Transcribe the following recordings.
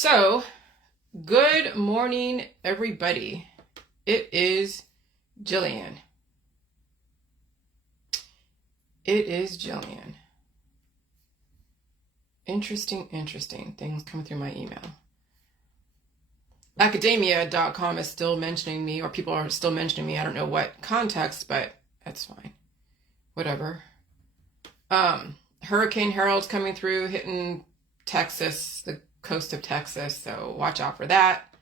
So, good morning, everybody. It is Jillian. Interesting things coming through my email. Academia.com is still mentioning me, or people are still mentioning me. I don't know what context, but that's fine. Whatever. Hurricane Harold's coming through, hitting Texas, the coast of Texas, so watch out for that.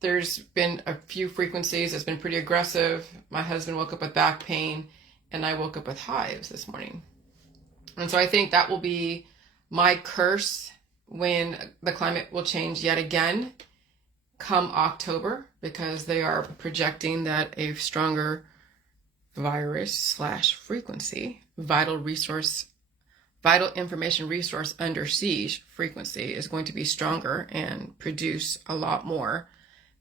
There's been a few frequencies. It's been pretty aggressive. My husband woke up with back pain, and I woke up with hives this morning. And so I think that will be my curse when the climate will change yet again come October, because they are projecting that a stronger virus / frequency, vital information resource under siege frequency is going to be stronger and produce a lot more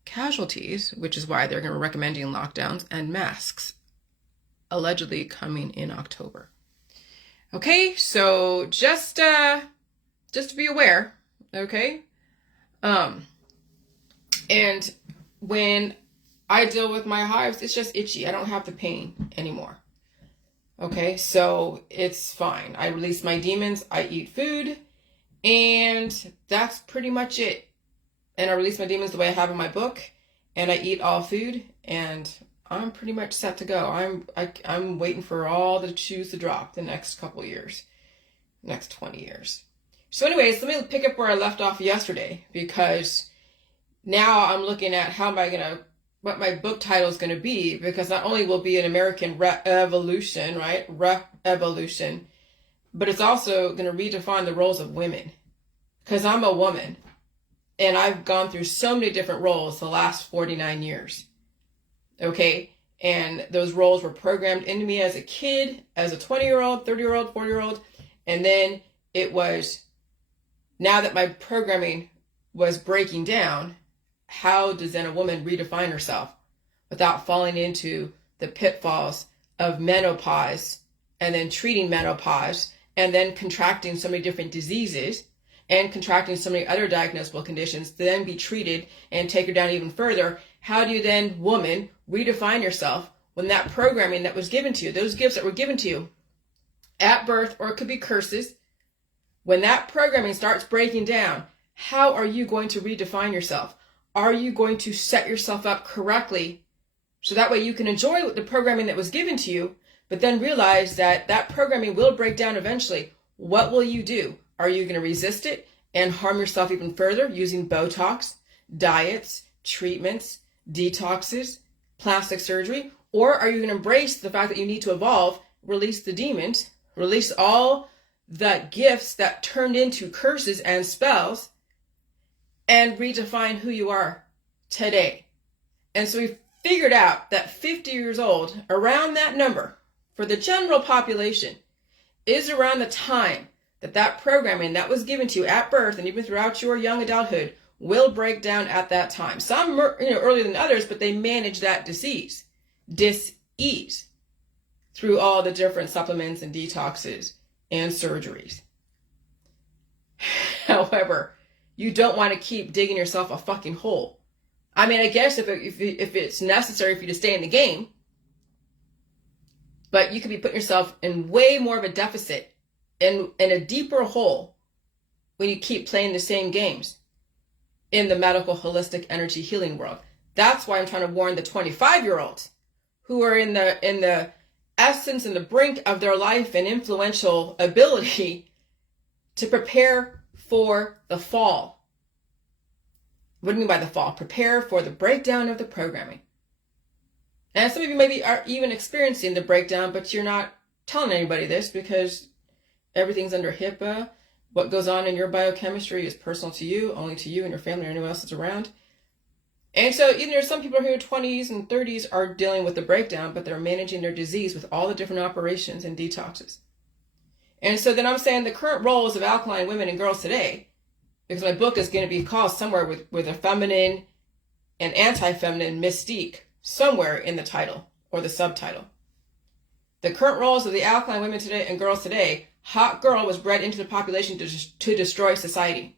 casualties, which is why they're going to be recommending lockdowns and masks allegedly coming in October. Okay, so just to be aware, okay? And when I deal with my hives, it's just itchy. I don't have the pain anymore. Okay, so it's fine. I release my demons, I eat food, and that's pretty much it. And I release my demons the way I have in my book, and I eat all food, and I'm pretty much set to go. I'm waiting for all the shoes to drop the next couple years, next 20 years. So anyways, let me pick up where I left off yesterday, because now I'm looking at what my book title is going to be, because not only will it be an American Revolution, right? Revolution, but it's also going to redefine the roles of women, because I'm a woman and I've gone through so many different roles the last 49 years. Okay. And those roles were programmed into me as a kid, as a 20-year-old, 30-year-old, 40-year-old. And then it was, now that my programming was breaking down, how does then a woman redefine herself without falling into the pitfalls of menopause, and then treating menopause, and then contracting so many different diseases and contracting so many other diagnosable conditions to then be treated and take her down even further? How do you then, woman, redefine yourself when that programming that was given to you, those gifts that were given to you at birth, or it could be curses, when that programming starts breaking down, how are you going to redefine yourself? Are you going to set yourself up correctly so that way you can enjoy the programming that was given to you, but then realize that that programming will break down eventually? What will you do? Are you going to resist it and harm yourself even further using Botox, diets, treatments, detoxes, plastic surgery? Or are you going to embrace the fact that you need to evolve, release the demons, release all the gifts that turned into curses and spells, and redefine who you are today? And so we figured out that 50 years old, around that number, for the general population, is around the time that programming that was given to you at birth and even throughout your young adulthood will break down at that time. Some earlier than others, but they manage that dis-ease through all the different supplements and detoxes and surgeries. However, you don't want to keep digging yourself a fucking hole. I mean, I guess if it's necessary for you to stay in the game, but you could be putting yourself in way more of a deficit and in a deeper hole when you keep playing the same games in the medical holistic energy healing world. That's why I'm trying to warn the 25-year-olds who are in the essence and the brink of their life and influential ability to prepare for the fall. What do you mean by the fall? Prepare for the breakdown of the programming. And some of you maybe are even experiencing the breakdown, but you're not telling anybody this because everything's under HIPAA. What goes on in your biochemistry is personal to you, only to you and your family or anyone else that's around. And so even there's some people who are in their 20s and 30s are dealing with the breakdown, but they're managing their disease with all the different operations and detoxes. And so then I'm saying the current roles of alkaline women and girls today, because my book is going to be called somewhere with a feminine and anti-feminine mystique somewhere in the title or the subtitle. The current roles of the alkaline women today and girls today hot girl was bred into the population to destroy society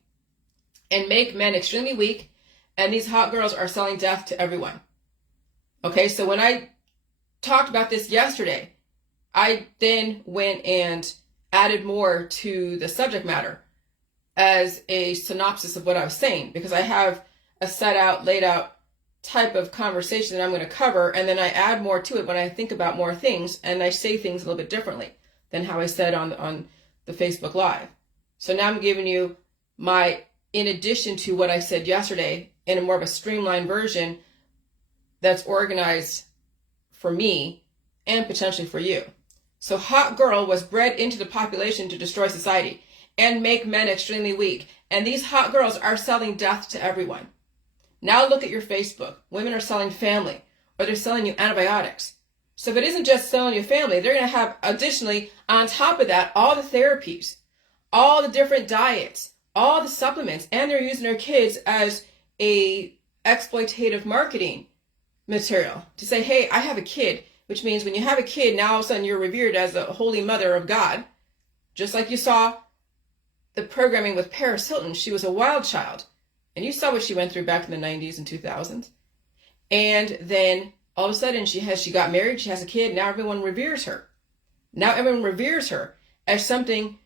and make men extremely weak, and these hot girls are selling death to everyone. Okay, so when I talked about this yesterday, I then went and added more to the subject matter as a synopsis of what I was saying, because I have a laid out type of conversation that I'm going to cover, and then I add more to it when I think about more things, and I say things a little bit differently than how I said on the Facebook Live. So now I'm giving you in addition to what I said yesterday, in a more of a streamlined version that's organized for me and potentially for you. So hot girl was bred into the population to destroy society and make men extremely weak. And these hot girls are selling death to everyone. Now look at your Facebook. Women are selling family, or they're selling you antibiotics. So if it isn't just selling you family, they're going to have additionally, on top of that, all the therapies, all the different diets, all the supplements, and they're using their kids as a exploitative marketing material to say, hey, I have a kid, which means when you have a kid, now all of a sudden you're revered as the holy mother of God. Just like you saw the programming with Paris Hilton. She was a wild child. And you saw what she went through back in the 90s and 2000s. And then all of a sudden she got married, she has a kid, now everyone reveres her. Now everyone reveres her as something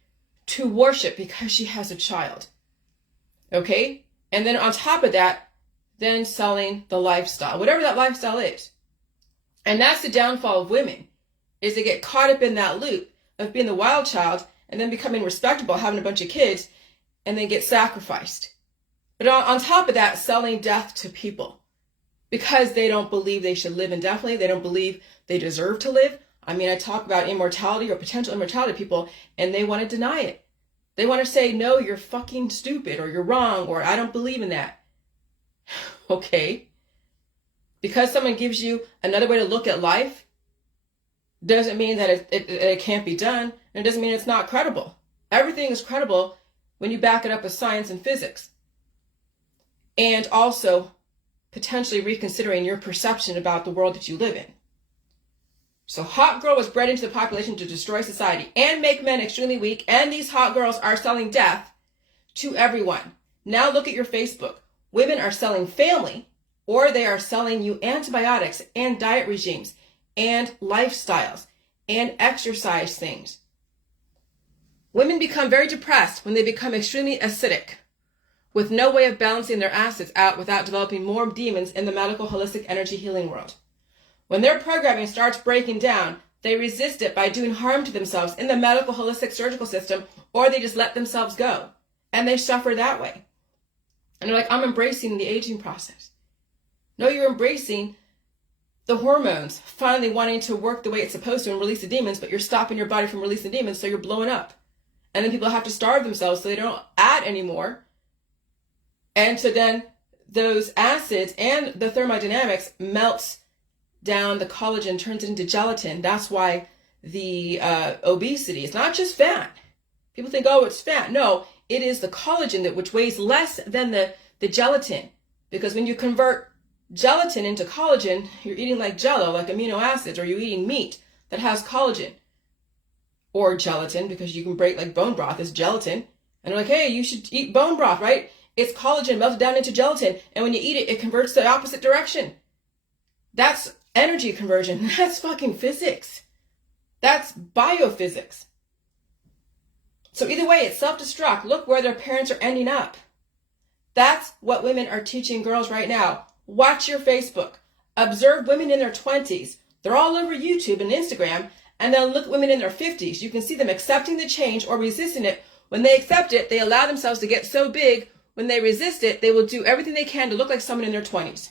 to worship because she has a child. Okay? And then on top of that, then selling the lifestyle, whatever that lifestyle is. And that's the downfall of women, is they get caught up in that loop of being the wild child and then becoming respectable, having a bunch of kids, and then get sacrificed. But on top of that, selling death to people because they don't believe they should live indefinitely. They don't believe they deserve to live. I mean, I talk about immortality or potential immortality to people, and they want to deny it. They want to say, no, you're fucking stupid, or you're wrong, or I don't believe in that. Okay. Because someone gives you another way to look at life doesn't mean that it can't be done, and it doesn't mean it's not credible. Everything is credible when you back it up with science and physics. And also potentially reconsidering your perception about the world that you live in. So hot girl was bred into the population to destroy society and make men extremely weak, and these hot girls are selling death to everyone. Now look at your Facebook. Women are selling family, or they are selling you antibiotics and diet regimes and lifestyles and exercise things. Women become very depressed when they become extremely acidic, with no way of balancing their acids out without developing more demons in the medical holistic energy healing world. When their programming starts breaking down, they resist it by doing harm to themselves in the medical holistic surgical system, or they just let themselves go. And they suffer that way. And they're like, I'm embracing the aging process. No, you're embracing the hormones finally wanting to work the way it's supposed to and release the demons, but you're stopping your body from releasing demons, so you're blowing up. And then people have to starve themselves so they don't add anymore. And so then those acids and the thermodynamics melts down the collagen, turns it into gelatin. That's why the obesity is not just fat. People think, oh, it's fat. No, it is the collagen which weighs less than the gelatin. Because when you convert gelatin into collagen, you're eating like jello, like amino acids, or you're eating meat that has collagen. Or gelatin, because you can break like bone broth is gelatin. And they're like, hey, you should eat bone broth, right? It's collagen melted down into gelatin. And when you eat it, it converts the opposite direction. That's energy conversion. That's fucking physics. That's biophysics. So either way, it's self-destruct. Look where their parents are ending up. That's what women are teaching girls right now. Watch your Facebook. Observe women in their 20s. They're all over YouTube and Instagram. And then look at women in their 50s. You can see them accepting the change or resisting it. When they accept it, they allow themselves to get so big. When they resist it, they will do everything they can to look like someone in their 20s.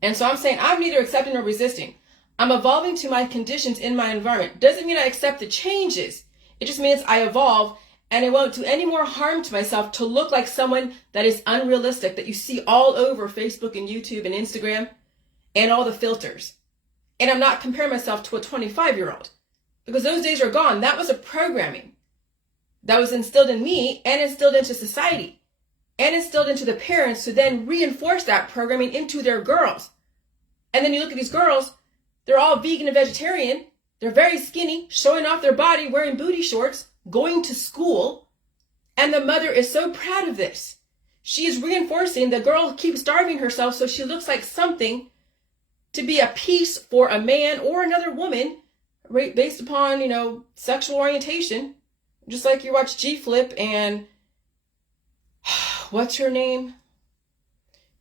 And so I'm saying I'm neither accepting nor resisting. I'm evolving to my conditions in my environment. Doesn't mean I accept the changes. It just means I evolve, and I won't do any more harm to myself to look like someone that is unrealistic, that you see all over Facebook and YouTube and Instagram and all the filters. And I'm not comparing myself to a 25-year-old because those days are gone. That was a programming that was instilled in me and instilled into society and instilled into the parents to then reinforce that programming into their girls. And then you look at these girls, they're all vegan and vegetarian. They're very skinny, showing off their body, wearing booty shorts, going to school. And the mother is so proud of this. She is reinforcing the girl keeps starving herself so she looks like something to be a piece for a man or another woman, right, based upon, sexual orientation. Just like you watch G-Flip and what's her name?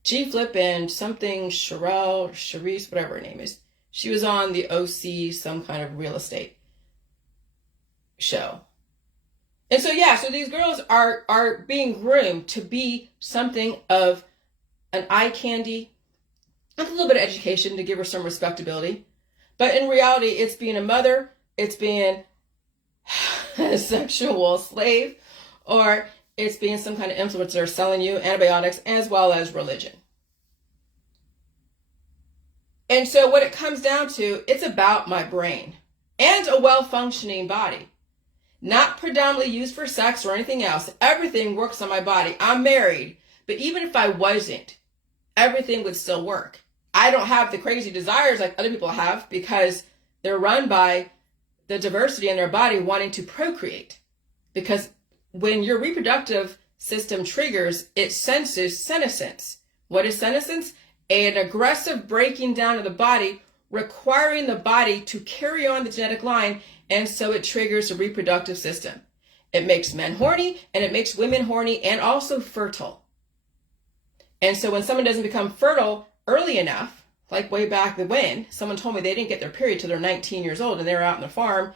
G-Flip and something Charisse, whatever her name is. She was on the OC, some kind of real estate show. And so these girls are being groomed to be something of an eye candy, with a little bit of education to give her some respectability. But in reality, it's being a mother, it's being a sexual slave, or it's being some kind of influencer selling you antibiotics as well as religion. And so what it comes down to, it's about my brain and a well-functioning body. Not predominantly used for sex or anything else. Everything works on my body. I'm married, but even if I wasn't, everything would still work. I don't have the crazy desires like other people have because they're run by the diversity in their body wanting to procreate. Because when your reproductive system triggers, it senses senescence. What is senescence? An aggressive breaking down of the body, requiring the body to carry on the genetic line, and so it triggers the reproductive system. It makes men horny, and it makes women horny, and also fertile. And so when someone doesn't become fertile early enough, like way back when, someone told me they didn't get their period till they're 19 years old, and they were out on the farm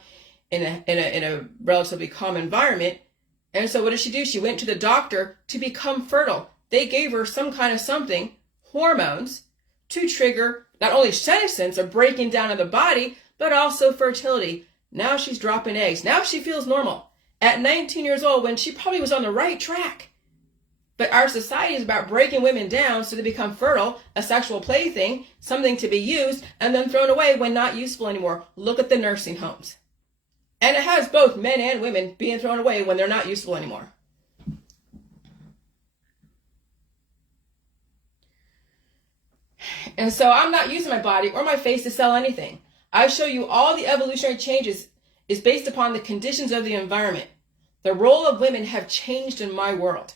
in a relatively calm environment. And so what did she do? She went to the doctor to become fertile. They gave her some kind of something, hormones, to trigger not only senescence or breaking down of the body, but also fertility. Now she's dropping eggs. Now she feels normal. At 19 years old, when she probably was on the right track. But our society is about breaking women down so they become fertile, a sexual plaything, something to be used, and then thrown away when not useful anymore. Look at the nursing homes. And it has both men and women being thrown away when they're not useful anymore. And so I'm not using my body or my face to sell anything. I show you all the evolutionary changes is based upon the conditions of the environment. The role of women have changed in my world.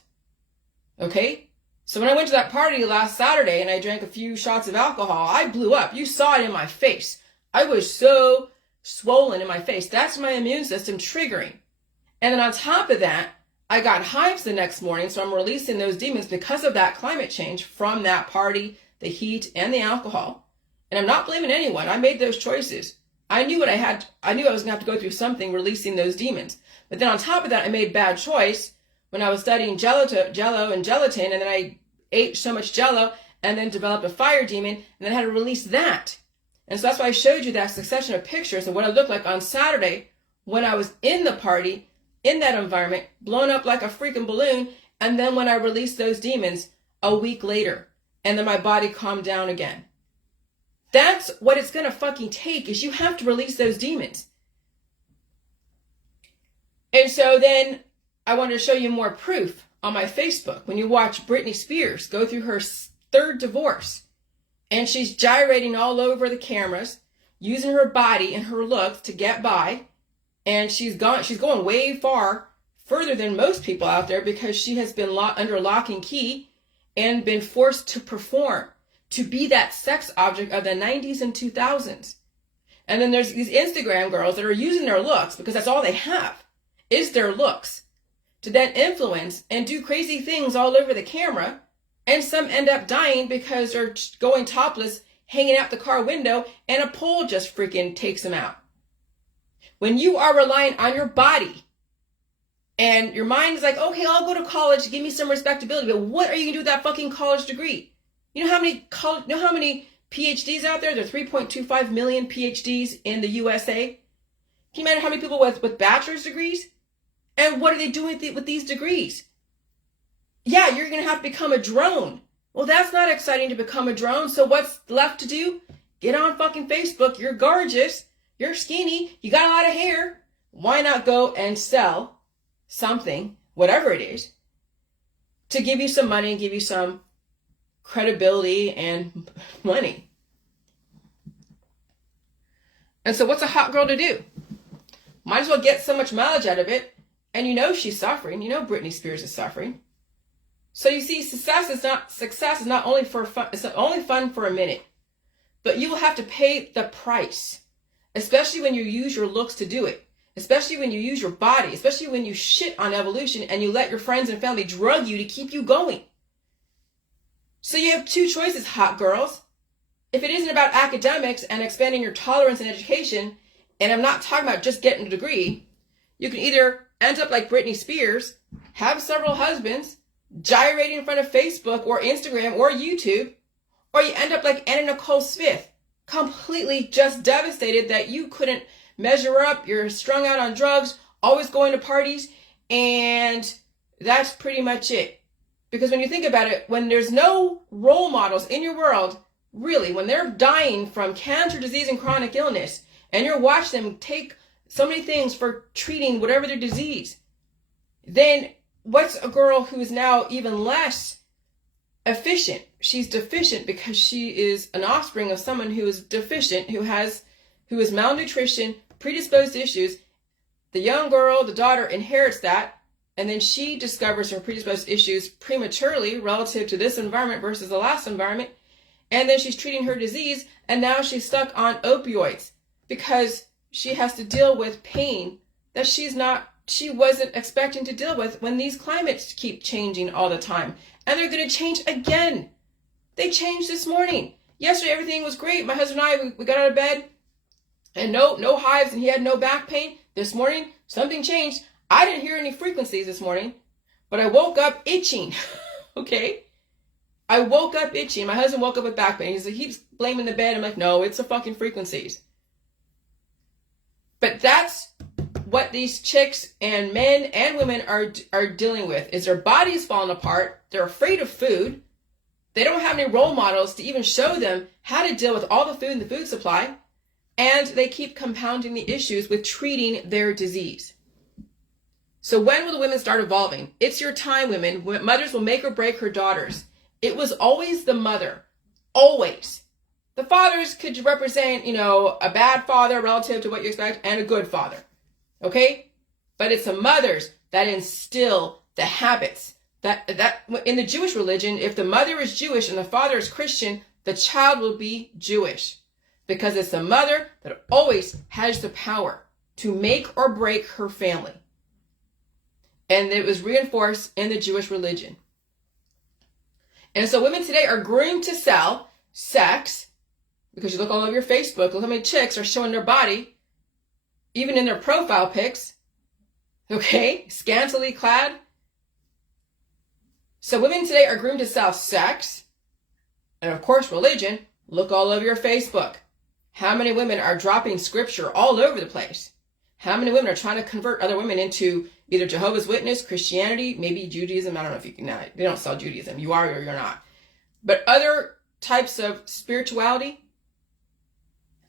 Okay? So when I went to that party last Saturday and I drank a few shots of alcohol, I blew up. You saw it in my face. I was so swollen in my face. That's my immune system triggering. And then on top of that, I got hives the next morning, so I'm releasing those demons because of that climate change from that party, the heat, and the alcohol. And I'm not blaming anyone. I made those choices. I knew I was going to have to go through something releasing those demons. But then on top of that, I made bad choice when I was studying Jello and gelatin, and then I ate so much Jello and then developed a fire demon, and then I had to release that. And so that's why I showed you that succession of pictures of what I looked like on Saturday when I was in the party, in that environment, blown up like a freaking balloon, and then when I released those demons a week later, and then my body calmed down again. That's what it's going to fucking take, is you have to release those demons. And so then I wanted to show you more proof on my Facebook. When you watch Britney Spears go through her third divorce, and she's gyrating all over the cameras, using her body and her looks to get by, and she's going way further than most people out there because she has been under lock and key and been forced to perform, to be that sex object of the 90s and 2000s. And then there's these Instagram girls that are using their looks, because that's all they have, is their looks, to then influence and do crazy things all over the camera. And some end up dying because they're going topless, hanging out the car window, and a pole just freaking takes them out. When you are relying on your body, and your mind is like, okay, I'll go to college, give me some respectability, but what are you going to do with that fucking college degree? You know how many PhDs out there? There are 3.25 million PhDs in the USA. Can you imagine how many people with bachelor's degrees? And what are they doing with these degrees? Yeah, you're going to have to become a drone. Well, that's not exciting to become a drone. So what's left to do? Get on fucking Facebook. You're gorgeous. You're skinny. You got a lot of hair. Why not go and sell something, whatever it is, to give you some money and give you some credibility and money? And so what's a hot girl to do? Might as well get so much mileage out of it. And you know she's suffering. You know Britney Spears is suffering. So you see, success is not only for fun. It's not only fun for a minute, but you will have to pay the price, especially when you use your looks to do it, especially when you use your body, especially when you shit on evolution and you let your friends and family drug you to keep you going. So you have two choices, hot girls. If it isn't about academics and expanding your tolerance and education, and I'm not talking about just getting a degree, you can either end up like Britney Spears, have several husbands, gyrating in front of Facebook or Instagram or YouTube, or you end up like Anna Nicole Smith, completely just devastated that you couldn't measure up, you're strung out on drugs, always going to parties, and that's pretty much it. Because when you think about it, when there's no role models in your world, really, when they're dying from cancer, disease, and chronic illness, and you're watching them take so many things for treating whatever their disease, then what's a girl who is now even less efficient? She's deficient because she is an offspring of someone who is deficient, who is malnutrition, predisposed issues. The young girl, the daughter, inherits that, and then she discovers her predisposed issues prematurely relative to this environment versus the last environment, and then she's treating her disease, and now she's stuck on opioids because she has to deal with pain that she wasn't expecting to deal with when these climates keep changing all the time. And they're going to change again. They changed this morning. Yesterday, everything was great. My husband and I, we got out of bed and no hives, and he had no back pain. This morning, something changed. I didn't hear any frequencies this morning, but I woke up itching. Okay? I woke up itching. My husband woke up with back pain. He keeps blaming the bed. I'm like, no, it's the fucking frequencies. But that's what these chicks and men and women are dealing with, is their bodies falling apart. They're afraid of food. They don't have any role models to even show them how to deal with all the food in the food supply. And they keep compounding the issues with treating their disease. So when will the women start evolving? It's your time, women. Mothers will make or break her daughters. It was always the mother. Always. The fathers could represent, a bad father relative to what you expect and a good father. Okay? But it's the mothers that instill the habits. That in the Jewish religion, if the mother is Jewish and the father is Christian, the child will be Jewish. Because it's the mother that always has the power to make or break her family. And it was reinforced in the Jewish religion. And so women today are groomed to sell sex, because you look all over your Facebook, look how many chicks are showing their body, even in their profile pics, okay, scantily clad. So women today are groomed to sell sex, and of course religion. Look all over your Facebook. How many women are dropping scripture all over the place? How many women are trying to convert other women into either Jehovah's Witness, Christianity, maybe Judaism? I don't know if you can, they don't sell Judaism. You are or you're not. But other types of spirituality,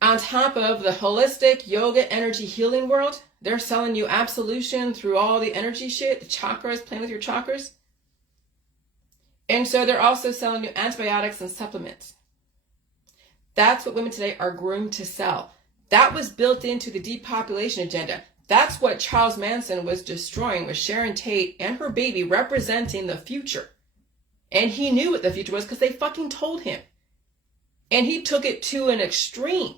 on top of the holistic yoga energy healing world, they're selling you absolution through all the energy shit, the chakras, playing with your chakras. And so they're also selling you antibiotics and supplements. That's what women today are groomed to sell. That was built into the depopulation agenda. That's what Charles Manson was destroying with Sharon Tate and her baby representing the future. And he knew what the future was because they fucking told him. And he took it to an extreme.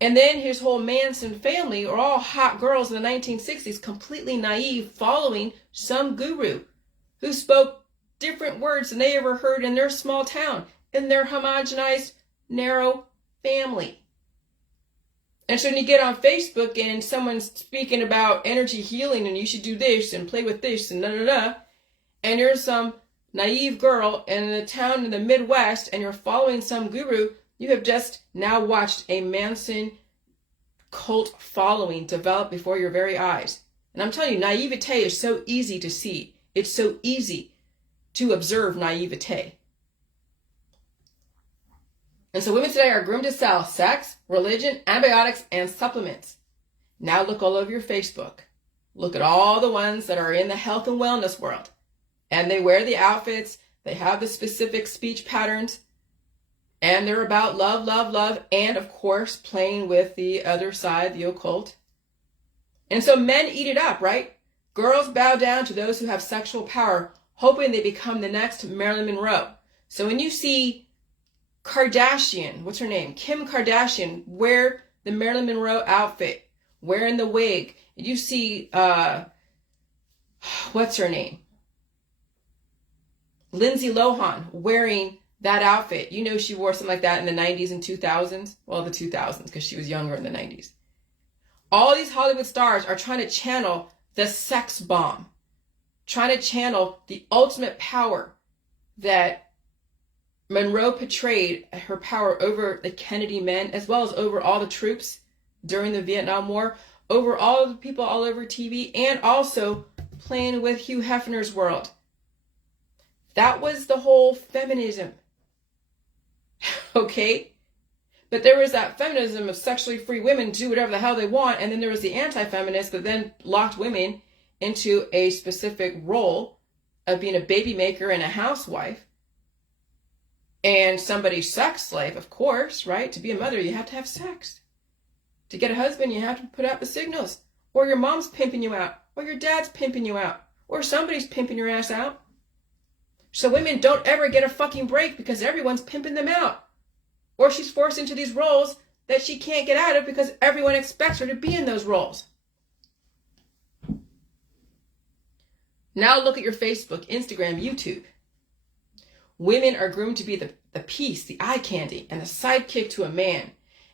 And then his whole Manson family are all hot girls in the 1960s, completely naive, following some guru who spoke different words than they ever heard in their small town, in their homogenized, narrow family. And so when you get on Facebook and someone's speaking about energy healing and you should do this and play with this and da-da-da, and you're some naive girl in a town in the Midwest and you're following some guru, you have just now watched a Manson cult following develop before your very eyes. And I'm telling you, naivete is so easy to see. It's so easy to observe naivete. And so women today are groomed to sell sex, religion, antibiotics, and supplements. Now look all over your Facebook. Look at all the ones that are in the health and wellness world. And they wear the outfits. They have the specific speech patterns. And they're about love, love, love, and of course, playing with the other side, the occult. And so men eat it up, right? Girls bow down to those who have sexual power, hoping they become the next Marilyn Monroe. So when you see Kardashian, what's her name? Kim Kardashian, wear the Marilyn Monroe outfit, wearing the wig. You see, what's her name? Lindsay Lohan wearing that outfit. You know she wore something like that in the 90s and 2000s. Well, the 2000s, because she was younger in the 90s. All these Hollywood stars are trying to channel the sex bomb, trying to channel the ultimate power that Monroe portrayed, her power over the Kennedy men, as well as over all the troops during the Vietnam War, over all the people all over TV, and also playing with Hugh Hefner's world. That was the whole feminism. Okay? But there was that feminism of sexually free women do whatever the hell they want, and then there was the anti-feminists that then locked women into a specific role of being a baby maker and a housewife. And somebody's sex slave, of course, right? To be a mother, you have to have sex. To get a husband, you have to put out the signals. Or your mom's pimping you out. Or your dad's pimping you out. Or somebody's pimping your ass out. So women don't ever get a fucking break because everyone's pimping them out. Or she's forced into these roles that she can't get out of because everyone expects her to be in those roles. Now look at your Facebook, Instagram, YouTube. Women are groomed to be the piece, the eye candy, and the sidekick to a man.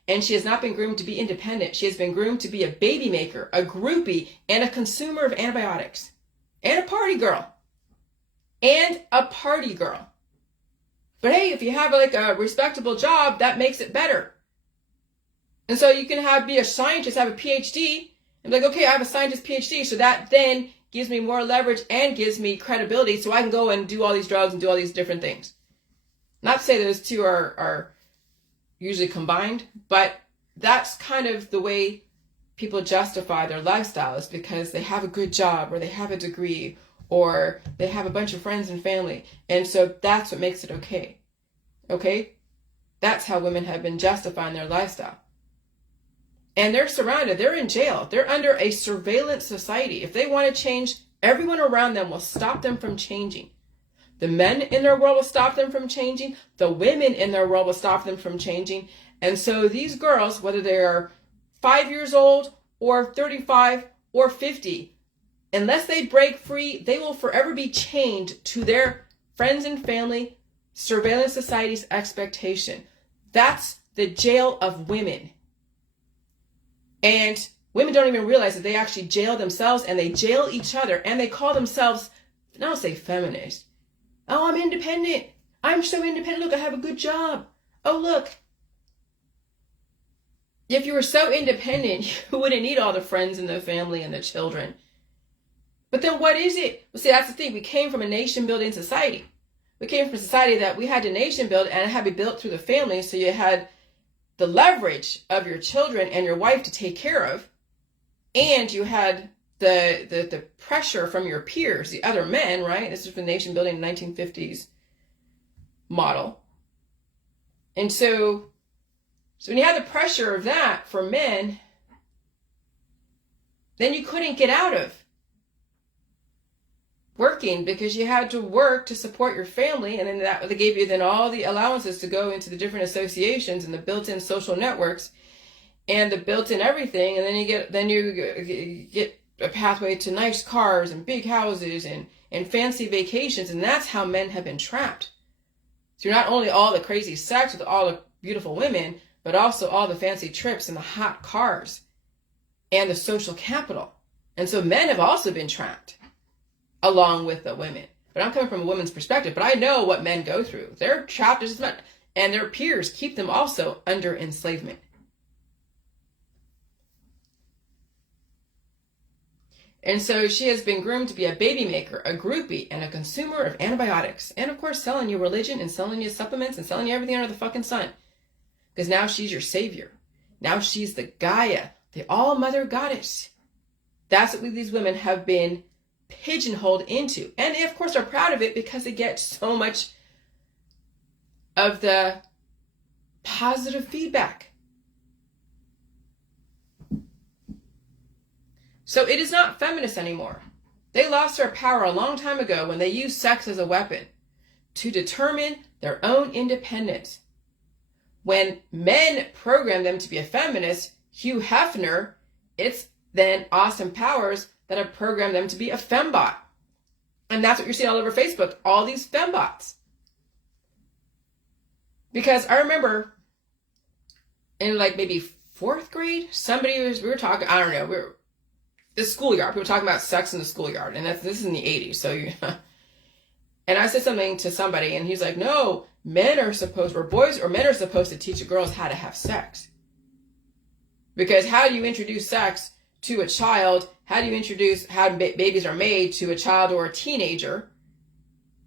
And she has not been groomed to be independent. She has been groomed to be a baby maker, a groupie, and a consumer of antibiotics. And a party girl. And a party girl. But hey, if you have like a respectable job, that makes it better. And so you can be a scientist, have a PhD, and be like, okay, I have a scientist PhD, so that then gives me more leverage and gives me credibility so I can go and do all these drugs and do all these different things. Not to say those two are usually combined, but that's kind of the way people justify their lifestyle, is because they have a good job or they have a degree or they have a bunch of friends and family. And so that's what makes it okay. Okay? That's how women have been justifying their lifestyle. And they're surrounded. They're in jail. They're under a surveillance society. If they want to change, everyone around them will stop them from changing. The men in their world will stop them from changing. The women in their world will stop them from changing. And so these girls, whether they're 5 years old or 35 or 50, unless they break free, they will forever be chained to their friends and family, surveillance society's expectation. That's the jail of women. And women don't even realize that they actually jail themselves and they jail each other, and they call themselves, I don't say feminist. Oh, I'm independent. I'm so independent. Look, I have a good job. Oh, look. If you were so independent, you wouldn't need all the friends and the family and the children. But then what is it? Well, see, that's the thing. We came from a nation building society. We came from a society that we had to nation build, and it had to be built through the family. So you had the leverage of your children and your wife to take care of, and you had the pressure from your peers, the other men, right? This is from nation building 1950s model. And so when you had the pressure of that for men, then you couldn't get out of working because you had to work to support your family, and then they gave you then all the allowances to go into the different associations and the built-in social networks and the built-in everything, and then you get a pathway to nice cars and big houses and fancy vacations, and that's how men have been trapped. So you're not only all the crazy sex with all the beautiful women, but also all the fancy trips and the hot cars and the social capital. And so men have also been trapped along with the women. But I'm coming from a woman's perspective, but I know what men go through. They're trapped as much, and their peers keep them also under enslavement. And so she has been groomed to be a baby maker, a groupie, and a consumer of antibiotics. And of course, selling you religion and selling you supplements and selling you everything under the fucking sun. Because now she's your savior. Now she's the Gaia, the all-mother goddess. That's what these women have been pigeonholed into. And they, of course, are proud of it because they get so much of the positive feedback. So it is not feminist anymore. They lost their power a long time ago when they used sex as a weapon to determine their own independence. When men program them to be a feminist, Hugh Hefner, it's then Austin Powers that have programmed them to be a fembot. And that's what you're seeing all over Facebook, all these fembots. Because I remember in like maybe 4th grade, we were talking, I don't know, the schoolyard, people were talking about sex in the schoolyard. And this is in the 80s. So and I said something to somebody and he's like, no, men are supposed to teach girls how to have sex. Because how do you introduce sex to a child? How do you introduce how babies are made to a child or a teenager?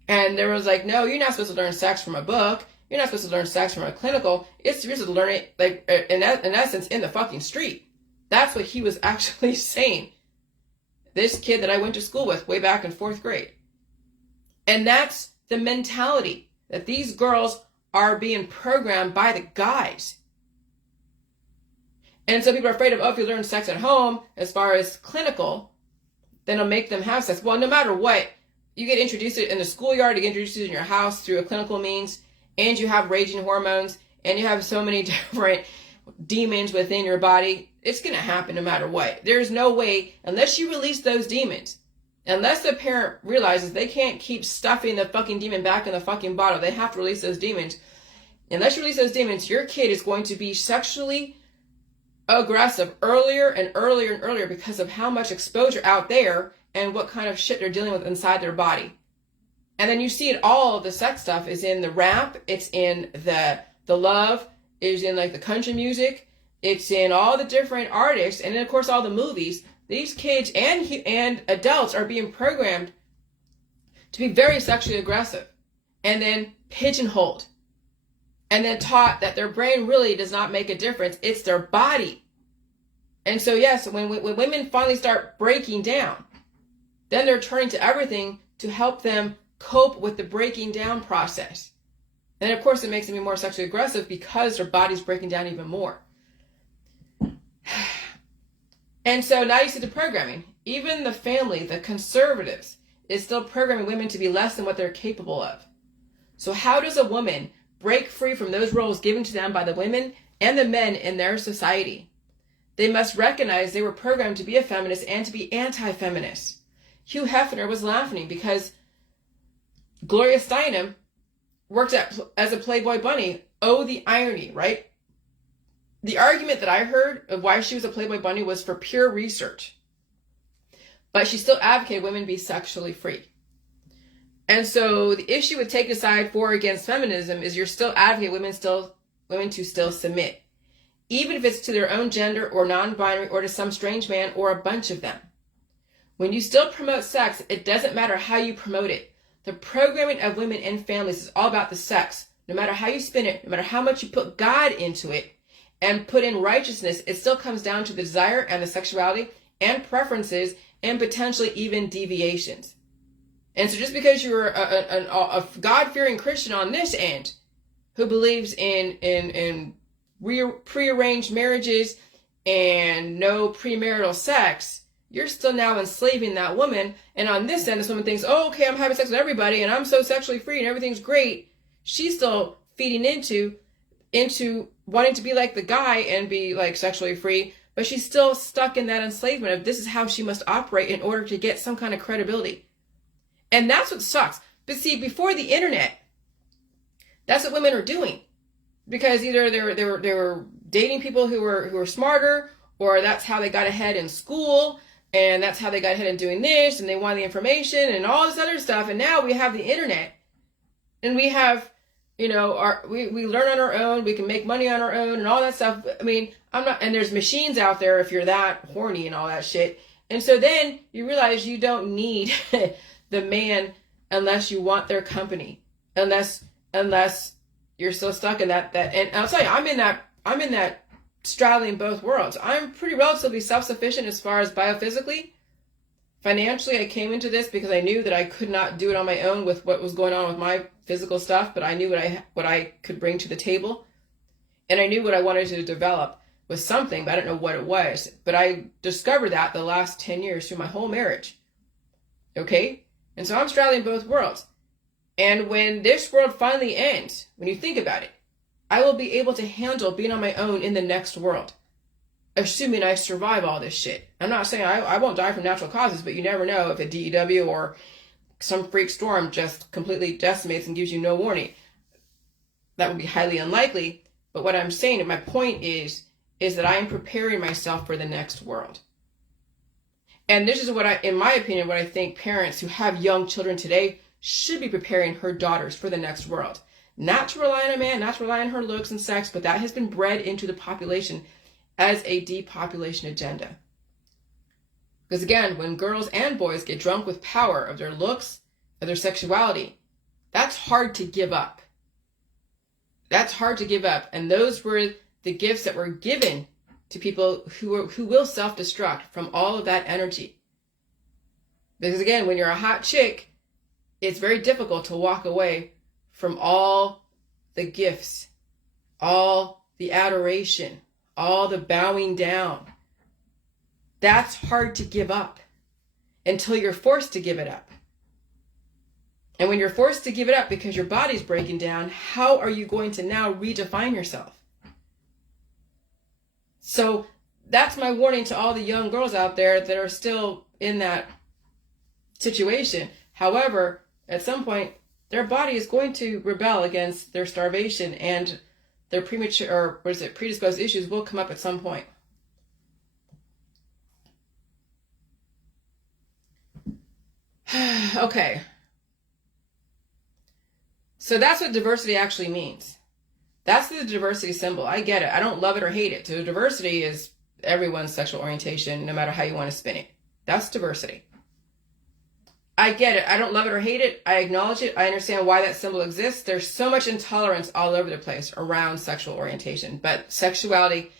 And there was like, no, you're not supposed to learn sex from a book. You're not supposed to learn sex from a clinical. You're supposed to learn it, like, in essence, in the fucking street. That's what he was actually saying. This kid that I went to school with way back in 4th grade. And that's the mentality that these girls are being programmed by the guys. And so people are afraid of, if you learn sex at home, as far as clinical, then it'll make them have sex. Well, no matter what, you get introduced in the schoolyard, you get introduced in your house through a clinical means, and you have raging hormones, and you have so many different demons within your body. It's going to happen no matter what. There's no way, unless you release those demons, unless the parent realizes they can't keep stuffing the fucking demon back in the fucking bottle, they have to release those demons. Unless you release those demons, your kid is going to be sexually aggressive earlier and earlier and earlier because of how much exposure out there and what kind of shit they're dealing with inside their body. And then you see it, all of the sex stuff is in the rap, it's in the love, it's in like the country music, it's in all the different artists, and then of course all the movies. These kids and adults are being programmed to be very sexually aggressive and then pigeonholed and then taught that their brain really does not make a difference. It's their body. And so, yes, when women finally start breaking down, then they're turning to everything to help them cope with the breaking down process. And of course, it makes them be more sexually aggressive because their body's breaking down even more. And so now you see the programming. Even the family, the conservatives, is still programming women to be less than what they're capable of. So how does a woman break free from those roles given to them by the women and the men in their society? They must recognize they were programmed to be a feminist and to be anti-feminist. Hugh Hefner was laughing because Gloria Steinem worked as a Playboy bunny. Oh, the irony, right? The argument that I heard of why she was a Playboy bunny was for pure research. But she still advocated women be sexually free. And so the issue with taking a side for or against feminism is you're still advocating women to still submit. Even if it's to their own gender or non-binary or to some strange man or a bunch of them. When you still promote sex, it doesn't matter how you promote it. The programming of women and families is all about the sex. No matter how you spin it, no matter how much you put God into it, and put in righteousness, it still comes down to the desire and the sexuality and preferences and potentially even deviations. And so just because you're a God-fearing Christian on this end who believes in prearranged marriages and no premarital sex, you're still now enslaving that woman. And on this end, this woman thinks, oh, okay, I'm having sex with everybody and I'm so sexually free and everything's great. She's still feeding into wanting to be like the guy and be like sexually free, but she's still stuck in that enslavement of this is how she must operate in order to get some kind of credibility. And that's what sucks. But see, before the internet, that's what women are doing. Because either they were dating people who were smarter, or that's how they got ahead in school, and that's how they got ahead in doing this, and they wanted the information and all this other stuff. And now we have the internet, and we have, we learn on our own, we can make money on our own and all that stuff. I mean, and there's machines out there if you're that horny and all that shit. And so then you realize you don't need the man unless you want their company, unless you're still stuck in that, and I'll tell you, I'm in that straddling both worlds. I'm pretty relatively self-sufficient as far as biophysically. Financially, I came into this because I knew that I could not do it on my own with what was going on with my physical stuff, but I knew what I could bring to the table. And I knew what I wanted to develop was something, but I don't know what it was. But I discovered that the last 10 years through my whole marriage. Okay? And so I'm straddling both worlds. And when this world finally ends, when you think about it, I will be able to handle being on my own in the next world. Assuming I survive all this shit. I'm not saying I won't die from natural causes, but you never know if a DEW or some freak storm just completely decimates and gives you no warning. That would be highly unlikely. But what I'm saying, and my point is that I am preparing myself for the next world. And this is what in my opinion, what I think parents who have young children today should be preparing her daughters for the next world. Not to rely on a man, not to rely on her looks and sex, but that has been bred into the population as a depopulation agenda. Because again, when girls and boys get drunk with power of their looks, of their sexuality, that's hard to give up. That's hard to give up. And those were the gifts that were given to people who will self-destruct from all of that energy. Because again, when you're a hot chick, it's very difficult to walk away from all the gifts, all the adoration, all the bowing down. That's hard to give up until you're forced to give it up. And when you're forced to give it up because your body's breaking down, how are you going to now redefine yourself? So that's my warning to all the young girls out there that are still in that situation. However, at some point, their body is going to rebel against their starvation, and their predisposed issues will come up at some point. Okay. So that's what diversity actually means. That's the diversity symbol. I get it. I don't love it or hate it. So diversity is everyone's sexual orientation, no matter how you want to spin it. That's diversity. I get it. I don't love it or hate it. I acknowledge it. I understand why that symbol exists. There's so much intolerance all over the place around sexual orientation. But sexuality,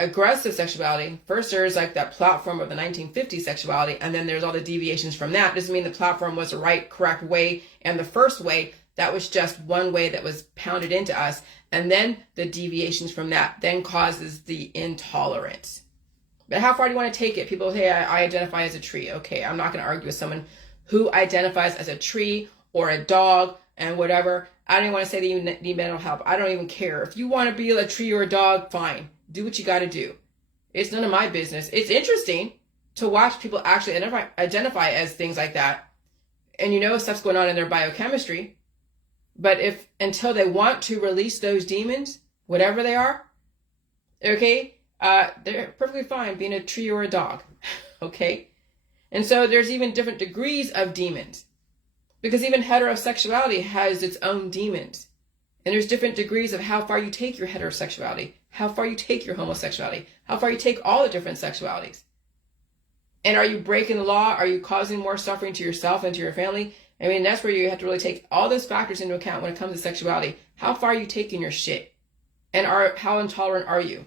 aggressive sexuality, first there's like that platform of the 1950s sexuality, and then there's all the deviations from that. Doesn't mean the platform was the right, correct way and the first way. That was just one way that was pounded into us. And then the deviations from that then causes the intolerance. But how far do you want to take it? People say, I identify as a tree. Okay, I'm not going to argue with someone who identifies as a tree or a dog and whatever. I don't even want to say that you need mental help. I don't even care. If you want to be a tree or a dog, fine. Do what you got to do. It's none of my business. It's interesting to watch people actually identify as things like that. And you know stuff's going on in their biochemistry. But until they want to release those demons, whatever they are, okay, they're perfectly fine being a tree or a dog, okay? And so there's even different degrees of demons, because even heterosexuality has its own demons. And there's different degrees of how far you take your heterosexuality, how far you take your homosexuality, how far you take all the different sexualities. And are you breaking the law? Are you causing more suffering to yourself and to your family? I mean, that's where you have to really take all those factors into account when it comes to sexuality. How far are you taking your shit? And how intolerant are you?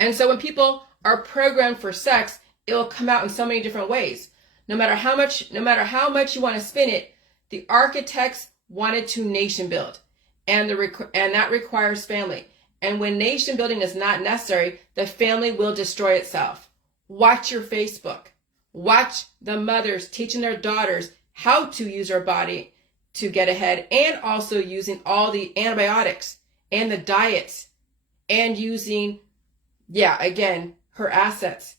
And so when people are programmed for sex, it will come out in so many different ways. No matter how much you want to spin it, the architects wanted to nation build. And that requires family. And when nation building is not necessary, the family will destroy itself. Watch your Facebook. Watch the mothers teaching their daughters how to use their body to get ahead, and also using all the antibiotics and the diets and using, again, her assets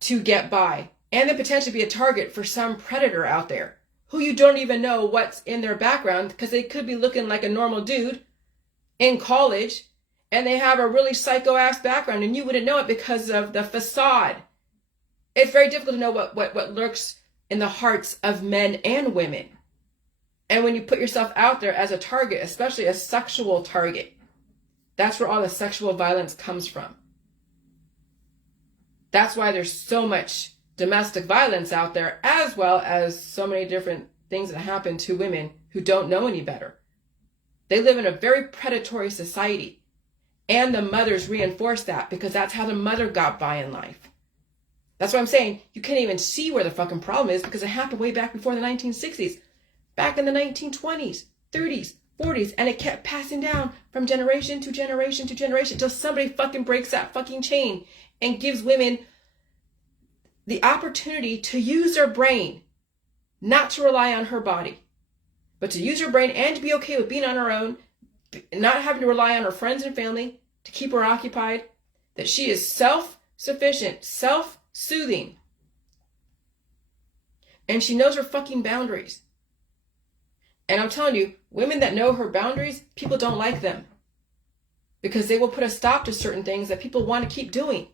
to get by, and then potentially be a target for some predator out there who you don't even know what's in their background, because they could be looking like a normal dude in college and they have a really psycho-ass background and you wouldn't know it because of the facade. It's very difficult to know what lurks in the hearts of men and women. And when you put yourself out there as a target, especially a sexual target, that's where all the sexual violence comes from. That's why there's so much domestic violence out there, as well as so many different things that happen to women who don't know any better. They live in a very predatory society. And the mothers reinforce that, because that's how the mother got by in life. That's what I'm saying. You can't even see where the fucking problem is, because it happened way back before the 1960s. Back in the 1920s, 30s, 40s, and it kept passing down from generation to generation to generation until somebody fucking breaks that fucking chain and gives women the opportunity to use their brain, not to rely on her body, but to use her brain and to be okay with being on her own, not having to rely on her friends and family to keep her occupied, that she is self-sufficient, self-soothing, and she knows her fucking boundaries. And I'm telling you, women that know her boundaries, people don't like them because they will put a stop to certain things that people want to keep doing.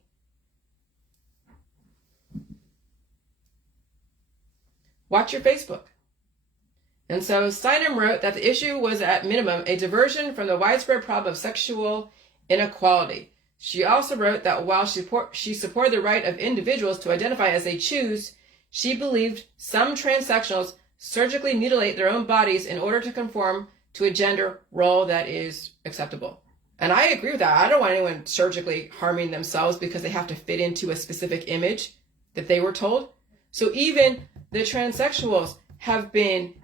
Watch your Facebook. And so Steinem wrote that the issue was at minimum a diversion from the widespread problem of sexual inequality. She also wrote that while she supported the right of individuals to identify as they choose, she believed some transsexuals surgically mutilate their own bodies in order to conform to a gender role that is acceptable. And I agree with that. I don't want anyone surgically harming themselves because they have to fit into a specific image that they were told. So even the transsexuals have been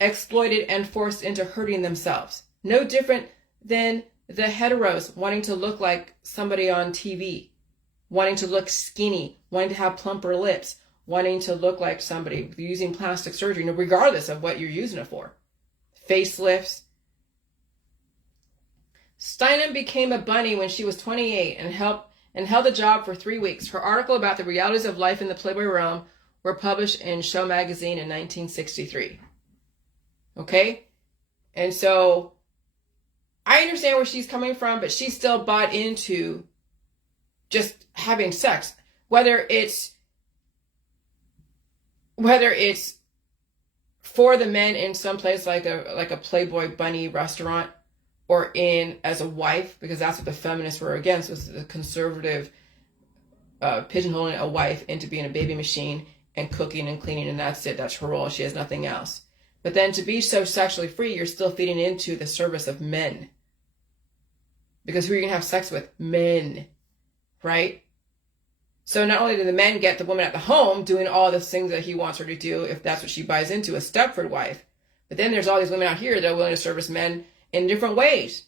exploited and forced into hurting themselves. No different than the heteros wanting to look like somebody on TV, wanting to look skinny, wanting to have plumper lips, wanting to look like somebody, using plastic surgery, regardless of what you're using it for. Facelifts. Steinem became a bunny when she was 28 and held the job for 3 weeks. Her article about the realities of life in the Playboy realm were published in Show magazine in 1963. Okay? And so I understand where she's coming from, but she still bought into just having sex. Whether it's for the men in some place like a Playboy bunny restaurant, or in as a wife, because that's what the feminists were against, was the conservative pigeonholing a wife into being a baby machine and cooking and cleaning, and that's it. That's her role. She has nothing else. But then to be so sexually free, you're still feeding into the service of men. Because who are you going to have sex with? Men. Right? So not only do the men get the woman at the home doing all the things that he wants her to do, if that's what she buys into, a Stepford wife, but then there's all these women out here that are willing to service men in different ways.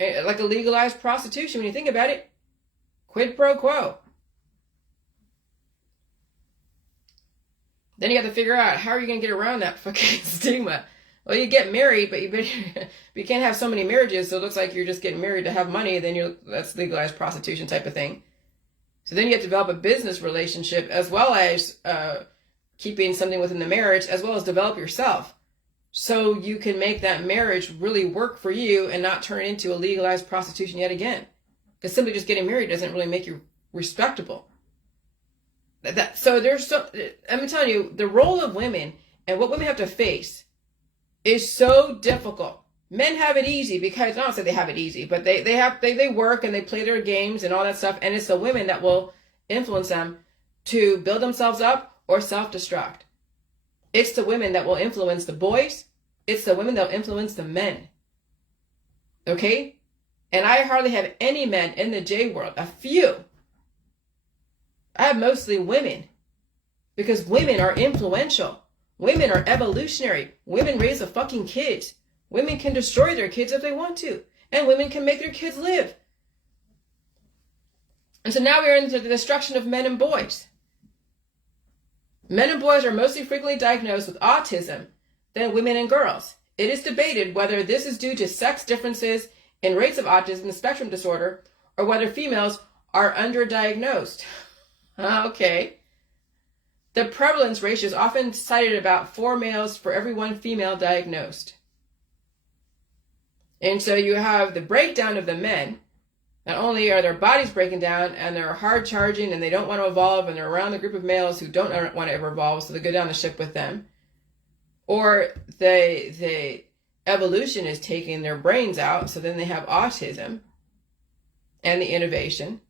Like a legalized prostitution, when you think about it. Quid pro quo. Then you have to figure out, how are you going to get around that fucking stigma? Well, you get married, but you can't have so many marriages, so it looks like you're just getting married to have money, then that's legalized prostitution type of thing. So then you have to develop a business relationship, as well as keeping something within the marriage, as well as develop yourself. So you can make that marriage really work for you and not turn it into a legalized prostitution yet again. Because simply just getting married doesn't really make you respectable. I'm telling you, the role of women and what women have to face is so difficult. Men have it easy because, I don't say they have it easy, but they work and they play their games and all that stuff. And it's the women that will influence them to build themselves up or self-destruct. It's the women that will influence the boys. It's the women that will influence the men. Okay? And I hardly have any men in the J world. A few. I have mostly women. Because women are influential. Women are evolutionary. Women raise the fucking kids. Women can destroy their kids if they want to. And women can make their kids live. And so now we're into the destruction of men and boys. Men and boys are mostly frequently diagnosed with autism than women and girls. It is debated whether this is due to sex differences in rates of autism spectrum disorder, or whether females are underdiagnosed. Okay. The prevalence ratio is often cited about 4 males for every 1 female diagnosed. And so you have the breakdown of the men. Not only are their bodies breaking down and they're hard charging and they don't want to evolve and they're around the group of males who don't want to ever evolve, so they go down the ship with them. Or the evolution is taking their brains out, so then they have autism and the innovation.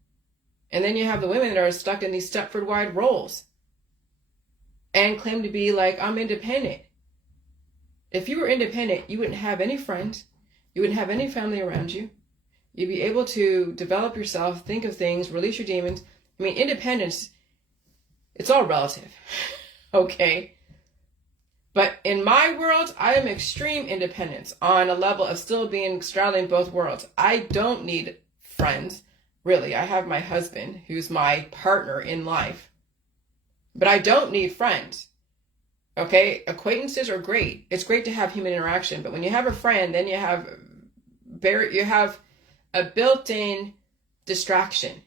And then you have the women that are stuck in these Stepford-wide roles and claim to be like, I'm independent. If you were independent, you wouldn't have any friends. You wouldn't have any family around you. You'd be able to develop yourself, think of things, release your demons. I mean, independence, it's all relative. Okay? But in my world, I am extreme independence on a level of still being straddling both worlds. I don't need friends, really. I have my husband, who's my partner in life. But I don't need friends. Okay? Acquaintances are great. It's great to have human interaction. But when you have a friend, then you have a built-in distraction.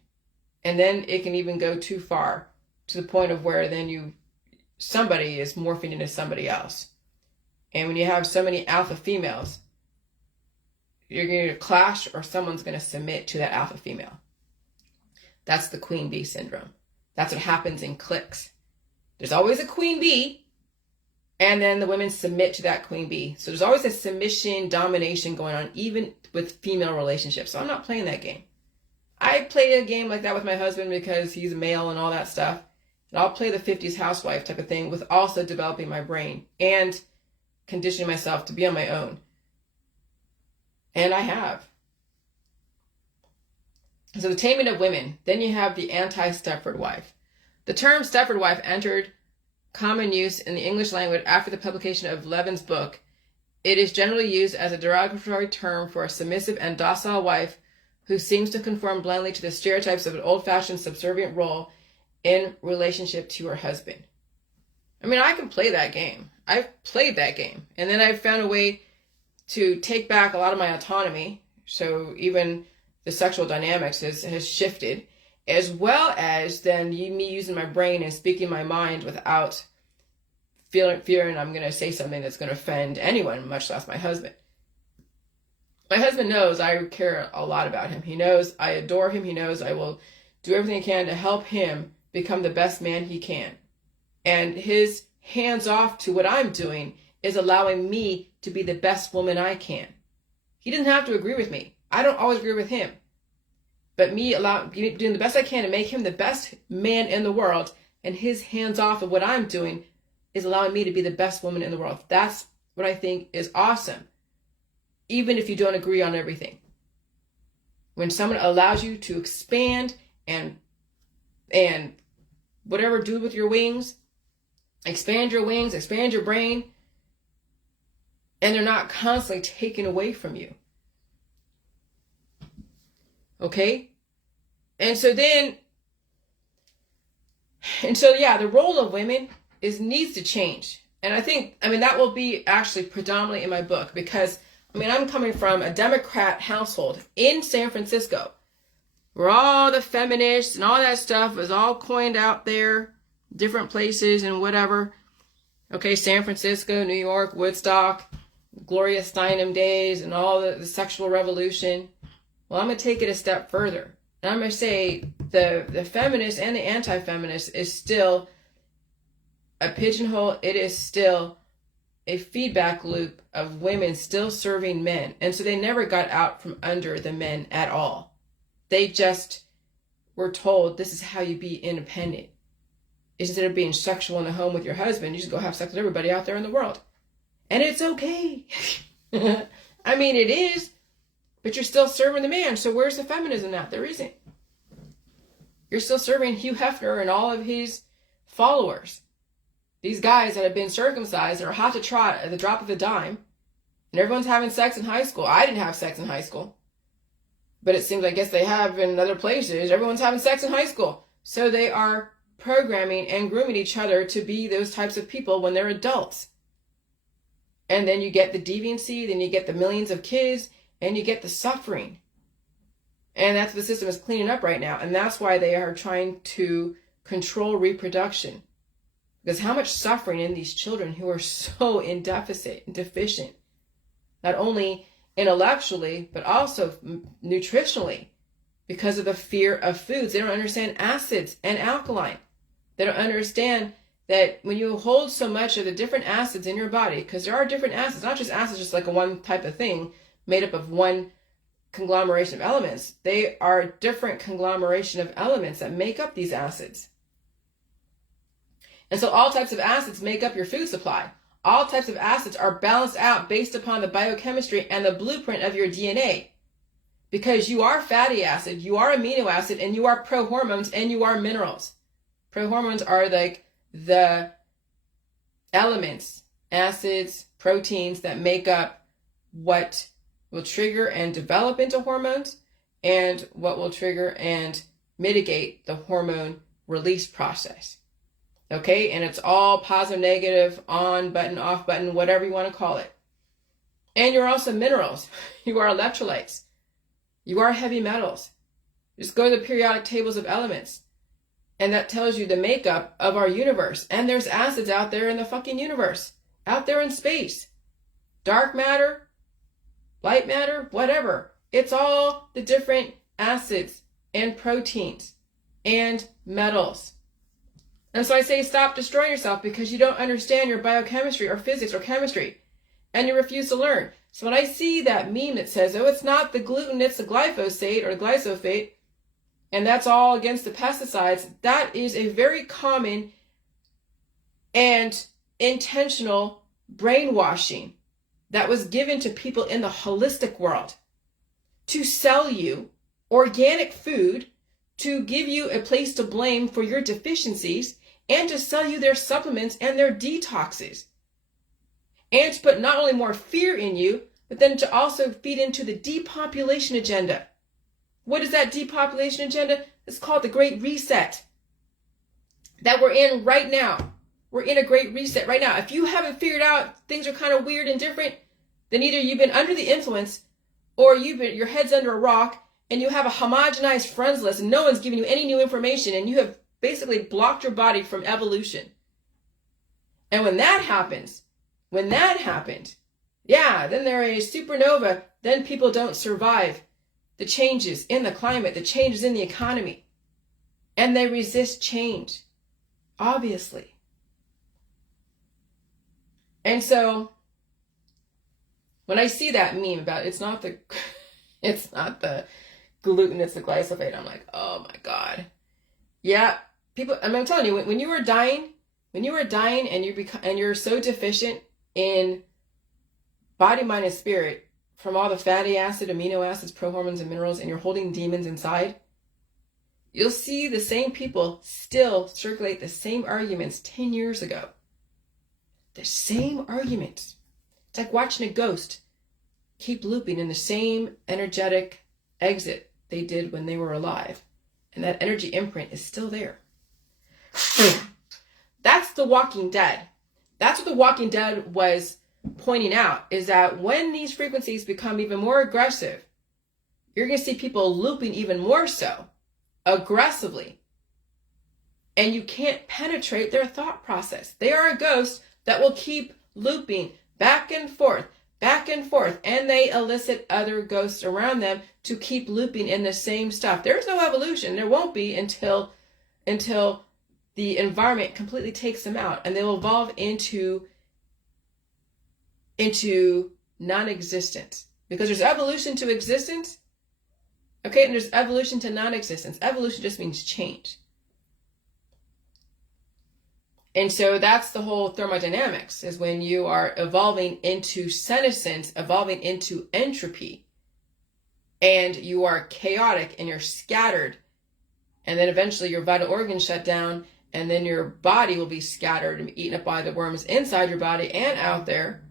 And then it can even go too far to the point of where then somebody is morphing into somebody else. And when you have so many alpha females, you're going to clash or someone's going to submit to that alpha female. That's the queen bee syndrome. That's what happens in cliques. There's always a queen bee, and then the women submit to that queen bee. So there's always a submission, domination going on, even with female relationships. So I'm not playing that game. I played a game like that with my husband because he's a male and all that stuff. And I'll play the 50s housewife type of thing with also developing my brain and conditioning myself to be on my own. And I have. So the taming of women. Then you have the anti-Stepford wife. The term Stepford wife entered common use in the English language after the publication of Levin's book. It is generally used as a derogatory term for a submissive and docile wife who seems to conform blindly to the stereotypes of an old-fashioned subservient role in relationship to her husband. I mean, I can play that game. I've played that game. And then I've found a way to take back a lot of my autonomy. So even the sexual dynamics has shifted, as well as then me using my brain and speaking my mind without fearing I'm going to say something that's going to offend anyone, much less my husband. My husband knows I care a lot about him. He knows I adore him. He knows I will do everything I can to help him become the best man he can. And his hands off to what I'm doing is allowing me to be the best woman I can. He doesn't have to agree with me. I don't always agree with him. But me doing the best I can to make him the best man in the world, and his hands off of what I'm doing is allowing me to be the best woman in the world. That's what I think is awesome. Even if you don't agree on everything. When someone allows you to expand and whatever, do with your wings, expand your wings, expand your brain, and they're not constantly taken away from you. Okay? And so the role of women needs to change. And that will be actually predominantly in my book because I'm coming from a Democrat household in San Francisco where all the feminists and all that stuff was all coined out there, different places and whatever. Okay, San Francisco, New York, Woodstock, Gloria Steinem days and all the sexual revolution. Well, I'm going to take it a step further. And I'm going to say the feminist and the anti-feminist is still a pigeonhole. It is still a feedback loop of women still serving men. And so they never got out from under the men at all. They just were told this is how you be independent. Instead of being sexual in the home with your husband, you just go have sex with everybody out there in the world. And it's okay. It is. But you're still serving the man. So where's the feminism at? There isn't. You're still serving Hugh Hefner and all of his followers. These guys that have been circumcised are hot to trot at the drop of a dime. And everyone's having sex in high school. I didn't have sex in high school. But it seems, I guess they have in other places. Everyone's having sex in high school. So they are programming and grooming each other to be those types of people when they're adults. And then you get the deviancy, then you get the millions of kids, and you get the suffering. And that's what the system is cleaning up right now. And that's why they are trying to control reproduction. Because how much suffering in these children who are so in deficit and deficient, not only intellectually, but also nutritionally, because of the fear of foods. They don't understand acids and alkaline. They don't understand that when you hold so much of the different acids in your body, because there are different acids, not just acids, just like a one type of thing made up of one conglomeration of elements. They are a different conglomeration of elements that make up these acids. And so all types of acids make up your food supply. All types of acids are balanced out based upon the biochemistry and the blueprint of your DNA. Because you are fatty acid, you are amino acid, and you are prohormones, and you are minerals. Prohormones are like the elements acids, proteins that make up what will trigger and develop into hormones and what will trigger and mitigate the hormone release process. Okay, and it's all positive, negative, on button, off button, whatever you want to call it. And you're also minerals. You are electrolytes. You are heavy metals. Just go to the periodic tables of elements. And that tells you the makeup of our universe. And there's acids out there in the fucking universe. Out there in space. Dark matter, light matter, whatever. It's all the different acids and proteins and metals. And so I say stop destroying yourself because you don't understand your biochemistry or physics or chemistry. And you refuse to learn. So when I see that meme that says, oh, it's not the gluten, it's the glyphosate or the glyphosate, and that's all against the pesticides, that is a very common and intentional brainwashing that was given to people in the holistic world to sell you organic food, to give you a place to blame for your deficiencies, and to sell you their supplements and their detoxes. And to put not only more fear in you, but then to also feed into the depopulation agenda. What is that depopulation agenda? It's called the Great Reset that we're in right now. We're in a Great Reset right now. If you haven't figured out things are kind of weird and different, then either you've been under the influence or your head's under a rock and you have a homogenized friends list and no one's giving you any new information and you have basically blocked your body from evolution. And when that happened, yeah, then there is supernova, then people don't survive the changes in the climate, the changes in the economy. And they resist change, obviously. And so when I see that meme about it's not the gluten, it's the glyphosate, I'm like, oh my God. Yeah, people, I'm telling you, when you are dying and you're so deficient in body, mind, and spirit from all the fatty acid, amino acids, prohormones, and minerals, and you're holding demons inside, you'll see the same people still circulate the same arguments 10 years ago. The same arguments. It's like watching a ghost keep looping in the same energetic exit they did when they were alive. And that energy imprint is still there. That's The Walking Dead. That's what The Walking Dead was pointing out, is that when these frequencies become even more aggressive, you're going to see people looping even more so, aggressively. And you can't penetrate their thought process. They are a ghost that will keep looping back and forth, and they elicit other ghosts around them to keep looping in the same stuff. There's no evolution. There won't be until the environment completely takes them out, and they'll evolve into non-existence. Because there's evolution to existence, okay, and there's evolution to non-existence. Evolution just means change. And so that's the whole thermodynamics, is when you are evolving into senescence, evolving into entropy, and you are chaotic and you're scattered, and then eventually your vital organs shut down, and then your body will be scattered and eaten up by the worms inside your body and out there,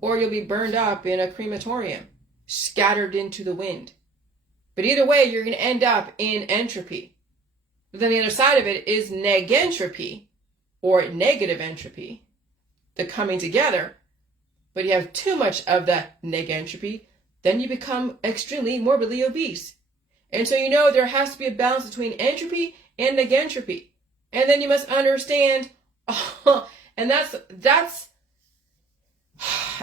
or you'll be burned up in a crematorium, scattered into the wind. But either way, you're going to end up in entropy. But then the other side of it is negentropy, or negative entropy, the coming together. But you have too much of the negentropy, then you become extremely morbidly obese. And so there has to be a balance between entropy and negentropy. And then you must understand, and that's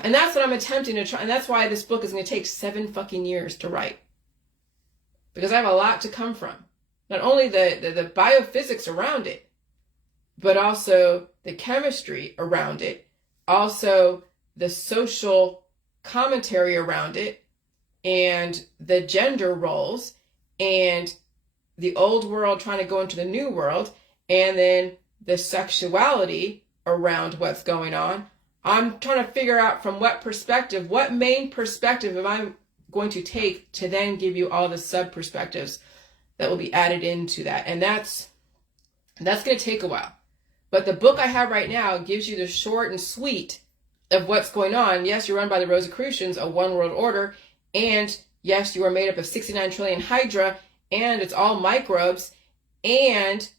what I'm attempting to try. And that's why this book is going to take 7 fucking years to write. Because I have a lot to come from. Not only the biophysics around it, but also the chemistry around it, also the social commentary around it, and the gender roles, and the old world trying to go into the new world, and then the sexuality around what's going on. I'm trying to figure out from what perspective, what main perspective am I going to take to then give you all the sub-perspectives that will be added into that. And that's going to take a while. But the book I have right now gives you the short and sweet of what's going on. Yes, you're run by the Rosicrucians, a one world order, and yes, you are made up of 69 trillion hydra, and it's all microbes, and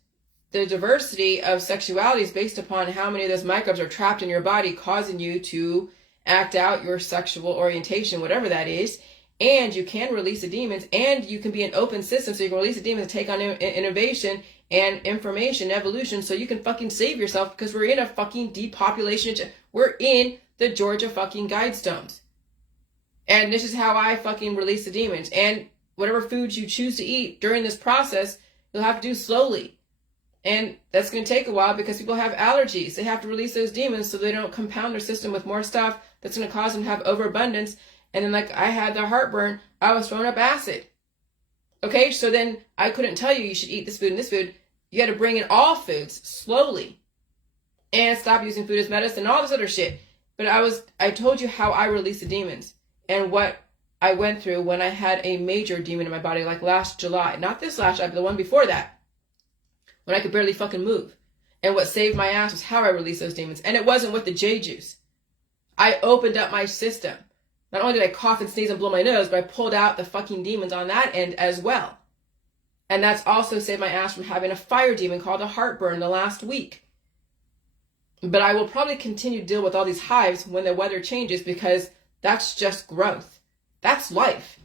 the diversity of sexuality is based upon how many of those microbes are trapped in your body, causing you to act out your sexual orientation, whatever that is. And you can release the demons, and you can be an open system, so you can release the demons and take on innovation and information, evolution, so you can fucking save yourself, because we're in a fucking depopulation. We're in the Georgia fucking Guidestones. And this is how I fucking release the demons. And whatever foods you choose to eat during this process, you'll have to do slowly. And that's going to take a while because people have allergies. They have to release those demons so they don't compound their system with more stuff that's going to cause them to have overabundance. And then, like I had the heartburn, I was throwing up acid. Okay, so then I couldn't tell you should eat this food and this food. You had to bring in all foods slowly and stop using food as medicine and all this other shit. But I told you how I released the demons and what I went through when I had a major demon in my body, like last July. Not this last July, but the one before that, when I could barely fucking move. And what saved my ass was how I released those demons. And it wasn't with the J juice. I opened up my system. Not only did I cough and sneeze and blow my nose, but I pulled out the fucking demons on that end as well. And that's also saved my ass from having a fire demon called a heartburn the last week. But I will probably continue to deal with all these hives when the weather changes, because that's just growth. That's life.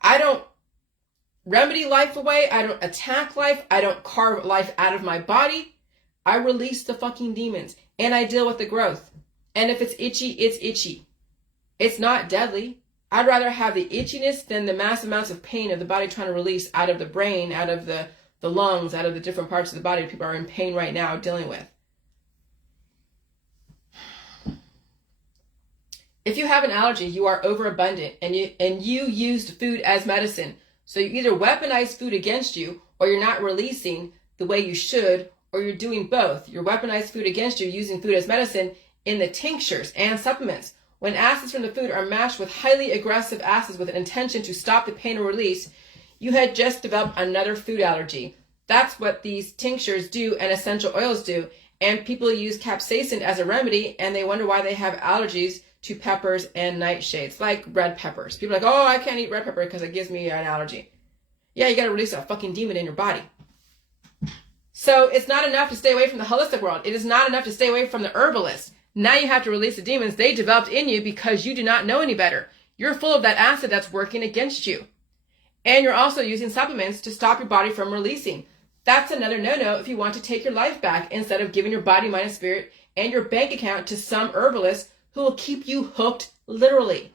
I don't remedy life away. I don't attack life. I don't carve life out of my body. I release the fucking demons and I deal with the growth. And if it's itchy, it's itchy. It's not deadly. I'd rather have the itchiness than the mass amounts of pain of the body trying to release out of the brain, out of the lungs, out of the different parts of the body people are in pain right now dealing with. If you have an allergy, you are overabundant and you used food as medicine. So you either weaponize food against you, or you're not releasing the way you should, or you're doing both. You're weaponized food against you using food as medicine in the tinctures and supplements. When acids from the food are matched with highly aggressive acids with an intention to stop the pain or release, you had just developed another food allergy. That's what these tinctures do and essential oils do. And people use capsaicin as a remedy, and they wonder why they have allergies to peppers and nightshades, like red peppers. People are like, oh, I can't eat red pepper because it gives me an allergy. Yeah, you got to release a fucking demon in your body. So it's not enough to stay away from the holistic world. It is not enough to stay away from the herbalist. Now you have to release the demons they developed in you because you do not know any better. You're full of that acid that's working against you. And you're also using supplements to stop your body from releasing. That's another no-no if you want to take your life back, instead of giving your body, mind, and spirit and your bank account to some herbalist who will keep you hooked literally.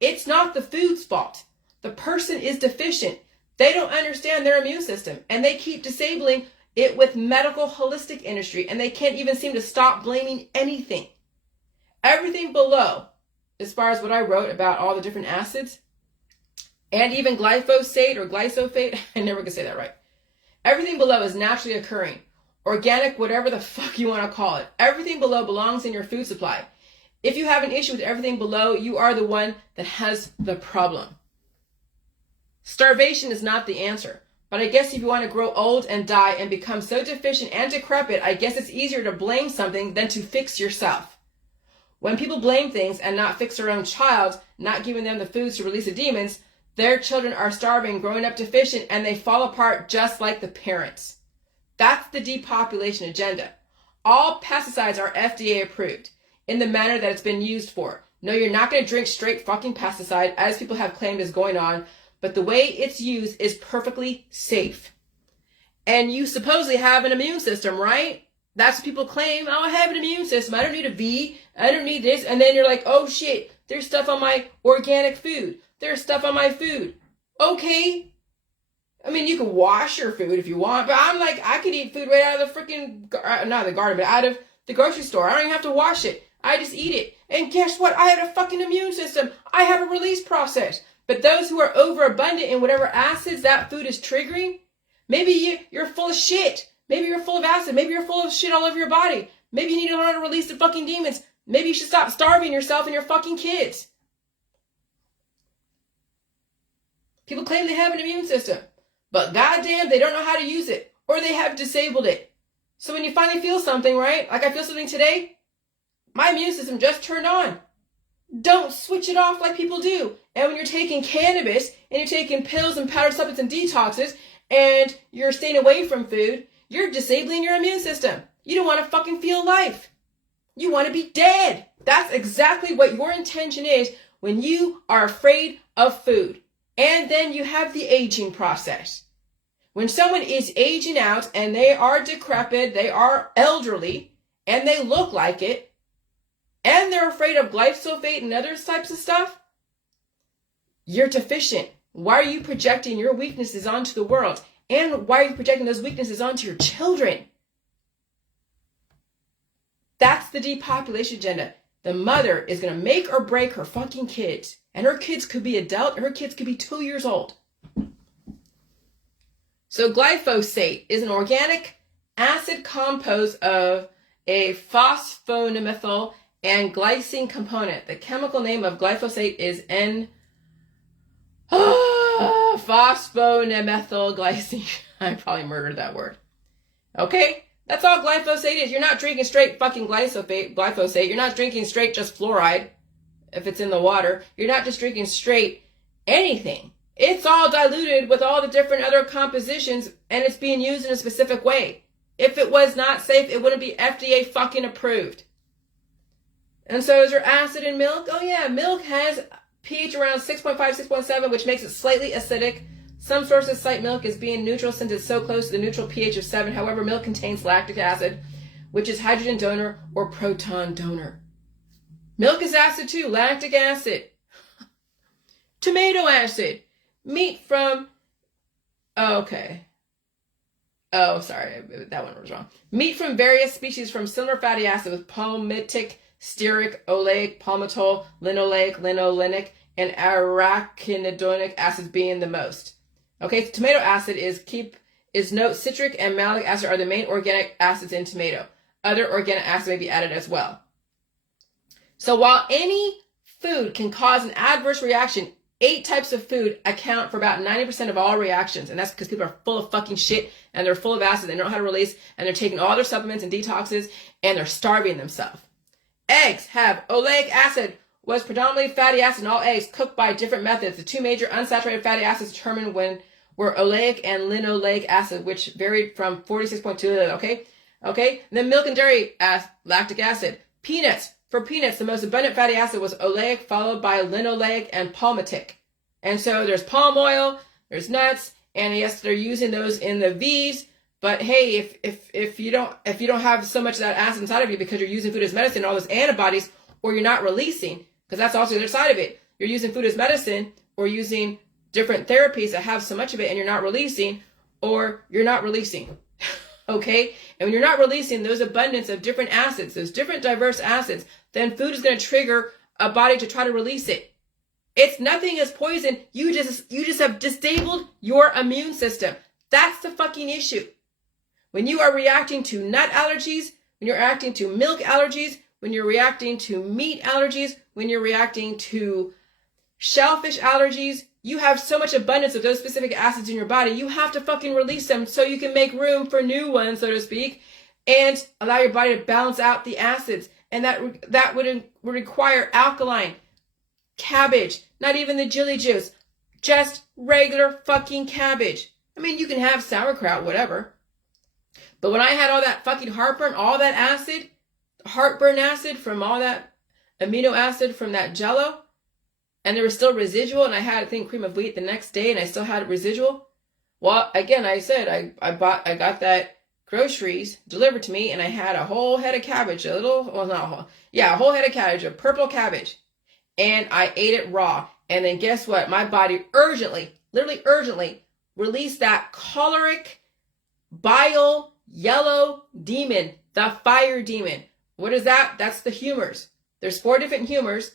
It's not the food's fault. The person is deficient. They don't understand their immune system, and they keep disabling it with medical holistic industry, and they can't even seem to stop blaming anything. Everything below, as far as what I wrote about all the different acids, and even glyphosate or glyphosate, I never could say that right. Everything below is naturally occurring. Organic, whatever the fuck you want to call it. Everything below belongs in your food supply. If you have an issue with everything below, you are the one that has the problem. Starvation is not the answer. But I guess if you want to grow old and die and become so deficient and decrepit, I guess it's easier to blame something than to fix yourself. When people blame things and not fix their own child, not giving them the foods to release the demons, their children are starving, growing up deficient, and they fall apart just like the parents. That's the depopulation agenda. All pesticides are FDA approved in the manner that it's been used for. No, you're not going to drink straight fucking pesticide, as people have claimed is going on, but the way it's used is perfectly safe. And you supposedly have an immune system, right? That's what people claim. Oh, I have an immune system. I don't need a V. I don't need this. And then you're like, oh shit, there's stuff on my organic food. There's stuff on my food. Okay. I mean, you can wash your food if you want, but I'm like, I could eat food right out of the freaking, not the garden, but out of the grocery store. I don't even have to wash it. I just eat it. And guess what? I have a fucking immune system. I have a release process. But those who are overabundant in whatever acids that food is triggering, maybe you're full of shit. Maybe you're full of acid. Maybe you're full of shit all over your body. Maybe you need to learn to release the fucking demons. Maybe you should stop starving yourself and your fucking kids. People claim they have an immune system, but goddamn, they don't know how to use it, or they have disabled it. So when you finally feel something, right? Like I feel something today, my immune system just turned on. Don't switch it off like people do. And when you're taking cannabis and you're taking pills and powdered supplements and detoxes and you're staying away from food, you're disabling your immune system. You don't want to fucking feel life. You want to be dead. That's exactly what your intention is when you are afraid of food. And then you have the aging process. When someone is aging out and they are decrepit, they are elderly, and they look like it, and they're afraid of glyphosate and other types of stuff, you're deficient. Why are you projecting your weaknesses onto the world? And why are you projecting those weaknesses onto your children? That's the depopulation agenda. The mother is going to make or break her fucking kids. And her kids could be adult, her kids could be 2 years old. So glyphosate is an organic acid composed of a phosphonamyl and glycine component. The chemical name of glyphosate is phosphonamethyl-glycine. I probably murdered that word. Okay? That's all glyphosate is. You're not drinking straight fucking glyphosate. You're not drinking straight just fluoride if it's in the water. You're not just drinking straight anything. It's all diluted with all the different other compositions and it's being used in a specific way. If it was not safe, it wouldn't be FDA fucking approved. And so is there acid in milk? Oh yeah, milk has pH around 6.5, 6.7, which makes it slightly acidic. Some sources cite milk as being neutral since it's so close to the neutral pH of 7. However, milk contains lactic acid, which is hydrogen donor or proton donor. Milk is acid too, lactic acid. Tomato acid. Meat from... okay. Oh, sorry, that one was wrong. Meat from various species from similar fatty acid with palmitic, stearic, oleic, palmitoyl, linoleic, linolenic, and arachidonic acids being the most. Okay, so tomato acid citric and malic acid are the main organic acids in tomato. Other organic acids may be added as well. So while any food can cause an adverse reaction, 8 types of food account for about 90% of all reactions. And that's because people are full of fucking shit and they're full of acid. They don't know how to release and they're taking all their supplements and detoxes and they're starving themselves. Eggs have oleic acid, was predominantly fatty acid in all eggs cooked by different methods. The 2 major unsaturated fatty acids determined were oleic and linoleic acid, which varied from 46.2. Okay. And then milk and dairy lactic acid. Peanuts. For peanuts, the most abundant fatty acid was oleic, followed by linoleic and palmitic. And so there's palm oil, there's nuts, and yes, they're using those in the V's. But hey, if you don't have so much of that acid inside of you because you're using food as medicine, all those antibodies, or you're not releasing, because that's also the other side of it. You're using food as medicine, or using different therapies that have so much of it, and you're not releasing, or you're not releasing. Okay? And when you're not releasing those abundance of different acids, those different diverse acids, then food is going to trigger a body to try to release it. It's nothing as poison. You just have disabled your immune system. That's the fucking issue. When you are reacting to nut allergies, when you're reacting to milk allergies, when you're reacting to meat allergies, when you're reacting to shellfish allergies, you have so much abundance of those specific acids in your body, you have to fucking release them so you can make room for new ones, so to speak, and allow your body to balance out the acids. And that would require alkaline, cabbage, not even the chili juice, just regular fucking cabbage. I mean, you can have sauerkraut, whatever. But when I had all that fucking heartburn, all that acid, heartburn acid from all that amino acid from that Jell-O, and there was still residual, and I had, I think, cream of wheat the next day, and I still had residual. Well, again, I said, I got that groceries delivered to me, and I had a whole head of cabbage, a whole head of cabbage, a purple cabbage, and I ate it raw. And then guess what? My body literally urgently released that choleric, bile, yellow demon, the fire demon. What is that? That's the humors. There's 4 different humors,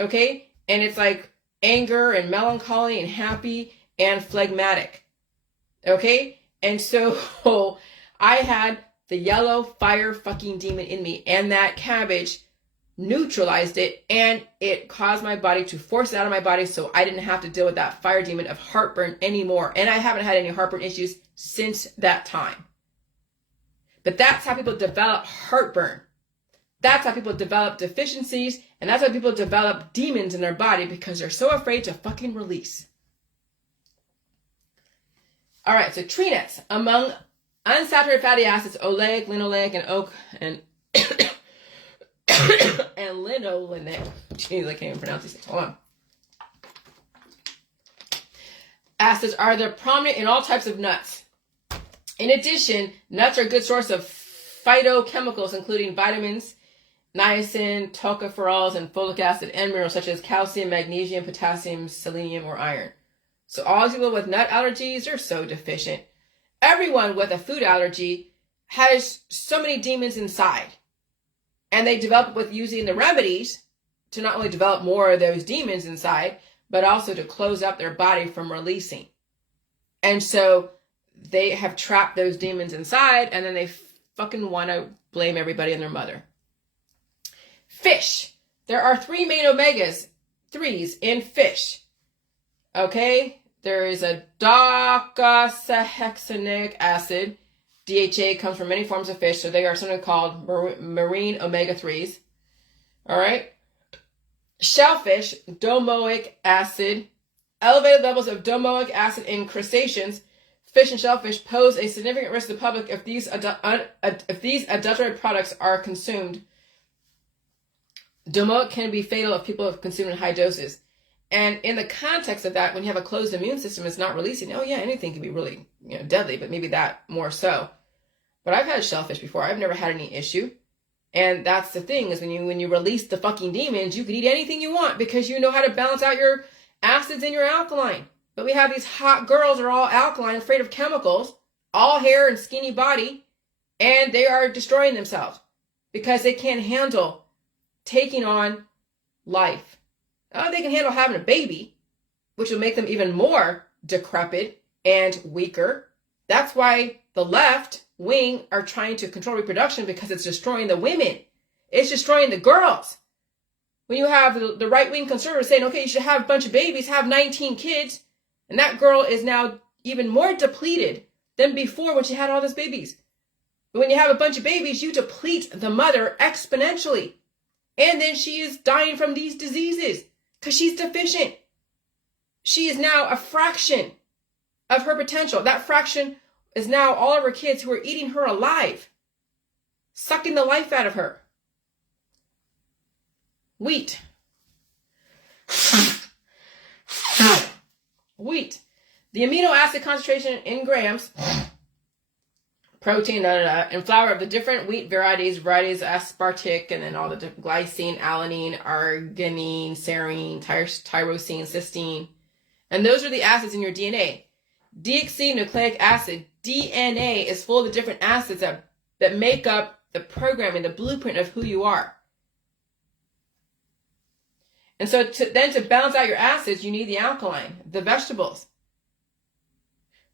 okay? And it's like anger and melancholy and happy and phlegmatic. Okay? And so I had the yellow fire fucking demon in me, and that cabbage neutralized it, and it caused my body to force it out of my body so I didn't have to deal with that fire demon of heartburn anymore. And I haven't had any heartburn issues since that time. But that's how people develop heartburn. That's how people develop deficiencies, and that's how people develop demons in their body because they're so afraid to fucking release. All right, so tree nuts. Among unsaturated fatty acids, oleic, linoleic, and and linolenic. Jeez, I can't even pronounce these things. Hold on. Acids are the prominent in all types of nuts. In addition, nuts are a good source of phytochemicals, including vitamins, niacin, tocopherols, and folic acid, and minerals such as calcium, magnesium, potassium, selenium, or iron. So all people with nut allergies are so deficient. Everyone with a food allergy has so many demons inside. And they develop with using the remedies to not only develop more of those demons inside, but also to close up their body from releasing. And so they have trapped those demons inside, and then they fucking want to blame everybody and their mother. Fish. There are 3 main omega-3s in fish. Okay? There is a docosahexaenoic acid. DHA comes from many forms of fish, so they are something called marine omega-3s. All right? Shellfish, domoic acid. Elevated levels of domoic acid in crustaceans, fish and shellfish pose a significant risk to the public if these adulterated products are consumed. Domoic can be fatal if people have consumed in high doses. And in the context of that, when you have a closed immune system, it's not releasing. Oh yeah, anything can be really deadly, but maybe that more so. But I've had shellfish before. I've never had any issue. And that's the thing, is when you release the fucking demons, you can eat anything you want because you know how to balance out your acids and your alkaline. But we have these hot girls who are all alkaline, afraid of chemicals, all hair and skinny body, and they are destroying themselves because they can't handle taking on life. Oh, they can handle having a baby, which will make them even more decrepit and weaker. That's why the left wing are trying to control reproduction, because it's destroying the women. It's destroying the girls. When you have the right-wing conservatives saying, okay, you should have a bunch of babies, have 19 kids, and that girl is now even more depleted than before when she had all those babies. But when you have a bunch of babies, you deplete the mother exponentially. And then she is dying from these diseases because she's deficient. She is now a fraction of her potential. That fraction is now all of her kids who are eating her alive, sucking the life out of her. Wheat. Wheat. The amino acid concentration in grams, protein, and flour of the different wheat varieties aspartic, and then all the different glycine, alanine, arginine, serine, tyrosine, cysteine. And those are the acids in your DNA. Deoxynucleic acid, DNA, is full of the different acids that make up the programming, the blueprint of who you are. And so to balance out your acids, you need the alkaline, the vegetables.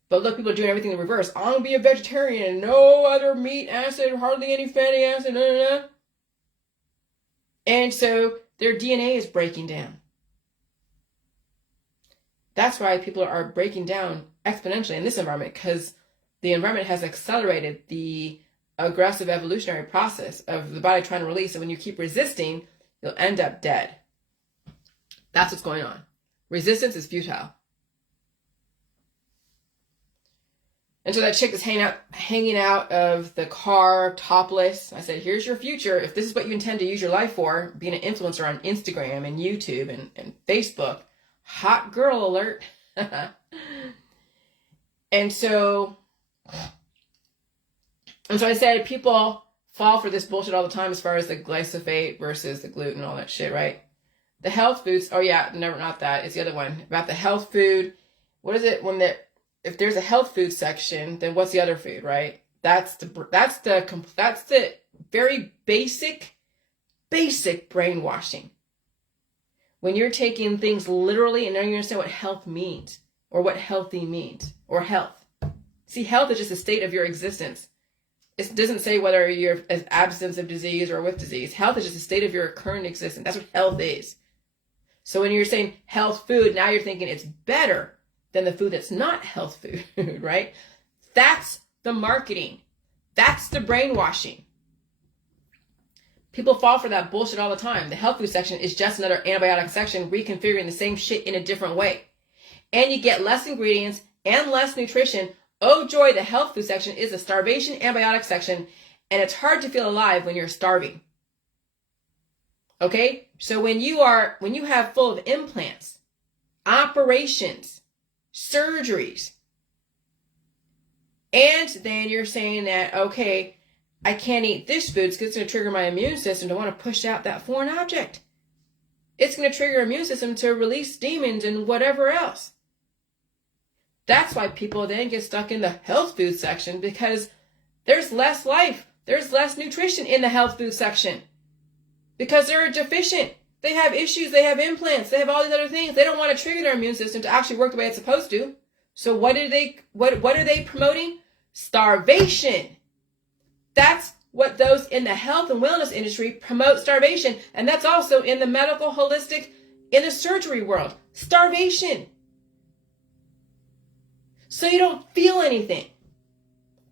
But look, people are doing everything in reverse. I'm going to be a vegetarian. No other meat acid, hardly any fatty acid. And so their DNA is breaking down. That's why people are breaking down exponentially in this environment, because the environment has accelerated the aggressive evolutionary process of the body trying to release. And when you keep resisting, you'll end up dead. That's what's going on. Resistance is futile. And so that chick is hanging out of the car topless. I said, here's your future. If this is what you intend to use your life for, being an influencer on Instagram and YouTube and Facebook, hot girl alert. And so I said, people fall for this bullshit all the time as far as the glyphosate versus the gluten and all that shit, right? The health foods. Oh yeah, never, not that. It's the other one about the health food. What is it if there's a health food section, then what's the other food, right? That's the very basic brainwashing. When you're taking things literally and now you understand what health means, or what healthy means, or health. See, health is just a state of your existence. It doesn't say whether you're in absence of disease or with disease. Health is just a state of your current existence. That's what health is. So when you're saying health food, now you're thinking it's better than the food that's not health food, right? That's the marketing. That's the brainwashing. People fall for that bullshit all the time. The health food section is just another antibiotic section reconfiguring the same shit in a different way. And you get less ingredients and less nutrition. Oh joy, the health food section is a starvation antibiotic section, and it's hard to feel alive when you're starving. Okay? So when you have full of implants, operations, surgeries, and then you're saying that, okay, I can't eat this food because it's going to trigger my immune system to want to push out that foreign object. It's going to trigger your immune system to release demons and whatever else. That's why people then get stuck in the health food section, because there's less life. There's less nutrition in the health food section because they're deficient. They have issues. They have implants. They have all these other things. They don't want to trigger their immune system to actually work the way it's supposed to. So what are they promoting? Starvation. That's what those in the health and wellness industry promote, starvation. And that's also in the medical, holistic, in the surgery world. Starvation. So you don't feel anything.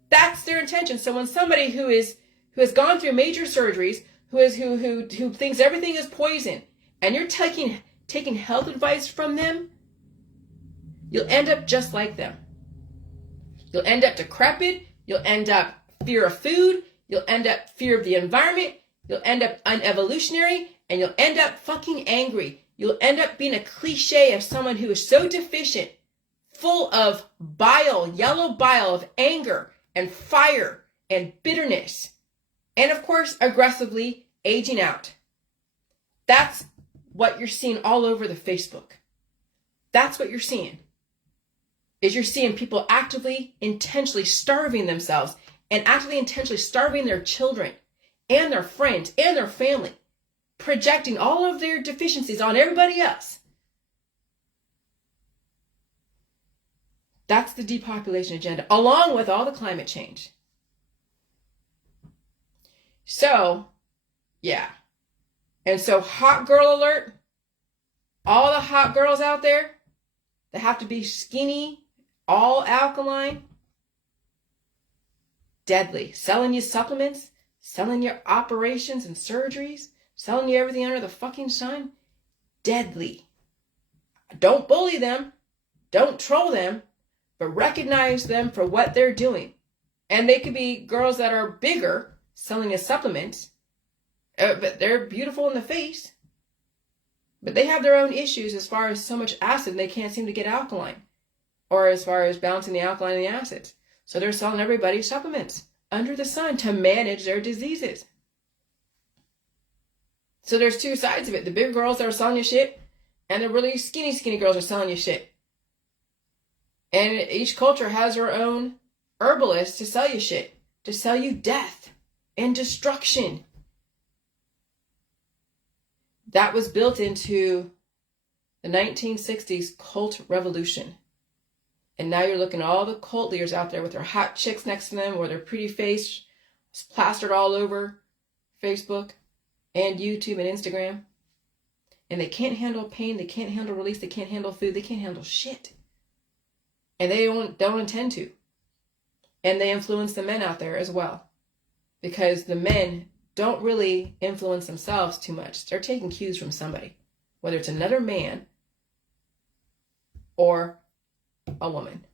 That's their intention. So when somebody who has gone through major surgeries, who thinks everything is poison, and you're taking health advice from them, you'll end up just like them. You'll end up decrepit. You'll end up fear of food. You'll end up fear of the environment. You'll end up unevolutionary, and you'll end up fucking angry. You'll end up being a cliche of someone who is so deficient, full of bile, yellow bile of anger and fire and bitterness. And of course, aggressively aging out. That's what you're seeing all over the Facebook. That's what you're seeing. Is you're seeing people actively, intentionally starving themselves and actively, intentionally starving their children and their friends and their family, projecting all of their deficiencies on everybody else. That's the depopulation agenda, along with all the climate change. So, yeah. And so, hot girl alert. All the hot girls out there that have to be skinny, all alkaline, deadly. Selling you supplements, selling you operations and surgeries, selling you everything under the fucking sun, deadly. Don't bully them. Don't troll them. But recognize them for what they're doing. And they could be girls that are bigger, selling as supplements, but they're beautiful in the face. But they have their own issues as far as so much acid they can't seem to get alkaline. Or as far as balancing the alkaline and the acids. So they're selling everybody supplements under the sun to manage their diseases. So there's two sides of it. The big girls that are selling you shit, and the really skinny girls are selling you shit. And each culture has their own herbalist to sell you shit, to sell you death and destruction. That was built into the 1960s cult revolution. And now you're looking at all the cult leaders out there with their hot chicks next to them or their pretty face plastered all over Facebook and YouTube and Instagram. And they can't handle pain, they can't handle release, they can't handle food, they can't handle shit. And they don't intend to. And they influence the men out there as well. Because the men don't really influence themselves too much. They're taking cues from somebody. Whether it's another man or a woman.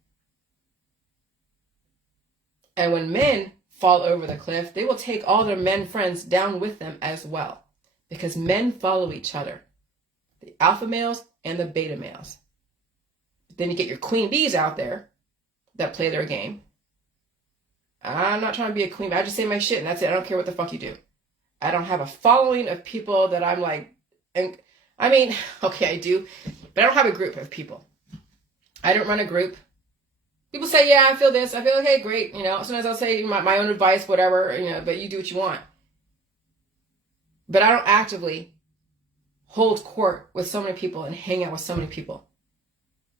And when men fall over the cliff, they will take all their men friends down with them as well. Because men follow each other. The alpha males and the beta males. Then you get your queen bees out there that play their game. I'm not trying to be a queen, but I just say my shit and that's it. I don't care what the fuck you do. I don't have a following of people that I'm like, and I mean, okay, I do, but I don't have a group of people. I don't run a group. People say, yeah, I feel this. I feel okay, great. You know, sometimes I'll say my own advice, whatever, you know, but you do what you want. But I don't actively hold court with so many people and hang out with so many people.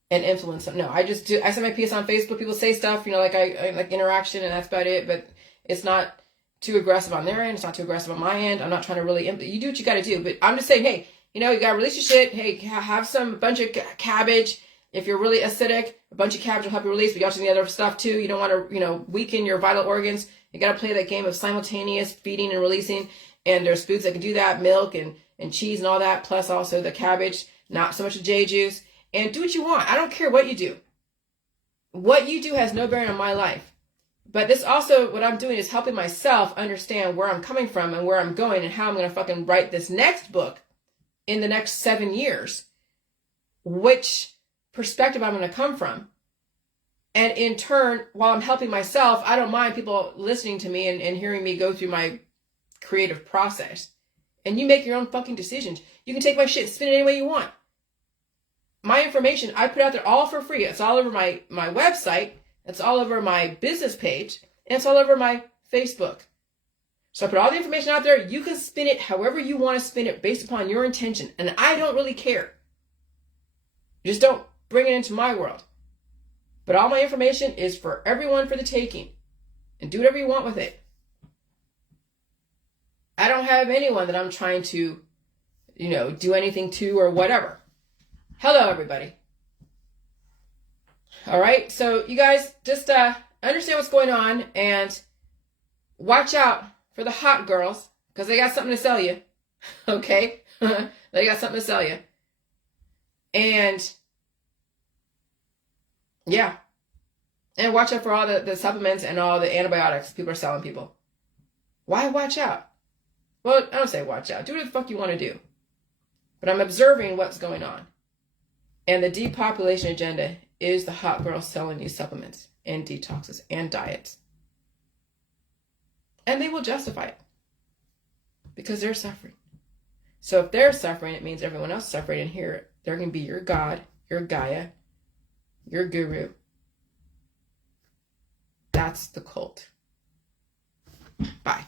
And influence them. No, I just do. I send my piece on Facebook. People say stuff, you know, like I like interaction, and that's about it. But it's not too aggressive on their end. It's not too aggressive on my end. I'm not trying to really. You do what you got to do. But I'm just saying, hey, you know, you got to release your shit. Hey, have a bunch of cabbage. If you're really acidic, a bunch of cabbage will help you release. But you also need other stuff too. You don't want to, you know, weaken your vital organs. You got to play that game of simultaneous feeding and releasing. And there's foods that can do that, milk and cheese and all that, plus also the cabbage, not so much the J juice. And do what you want. I don't care what you do. What you do has no bearing on my life. But this also, what I'm doing is helping myself understand where I'm coming from and where I'm going and how I'm going to fucking write this next book in the next 7 years. Which perspective I'm going to come from. And in turn, while I'm helping myself, I don't mind people listening to me and hearing me go through my creative process. And you make your own fucking decisions. You can take my shit, spin it any way you want. My information, I put out there all for free. It's all over my website. It's all over my business page. And it's all over my Facebook. So I put all the information out there. You can spin it however you want to spin it based upon your intention. And I don't really care. Just don't bring it into my world. But all my information is for everyone for the taking. And do whatever you want with it. I don't have anyone that I'm trying to, do anything to or whatever. Hello, everybody. All right. So you guys just understand what's going on and watch out for the hot girls because they got something to sell you. Okay. They got something to sell you. And yeah. And watch out for all the supplements and all the antibiotics people are selling people. Why watch out? Well, I don't say watch out. Do whatever the fuck you want to do. But I'm observing what's going on. And the depopulation agenda is the hot girls selling you supplements and detoxes and diets. And they will justify it. Because they're suffering. So if they're suffering, it means everyone else is suffering. And here, they're going to be your God, your Gaia, your guru. That's the cult. Bye.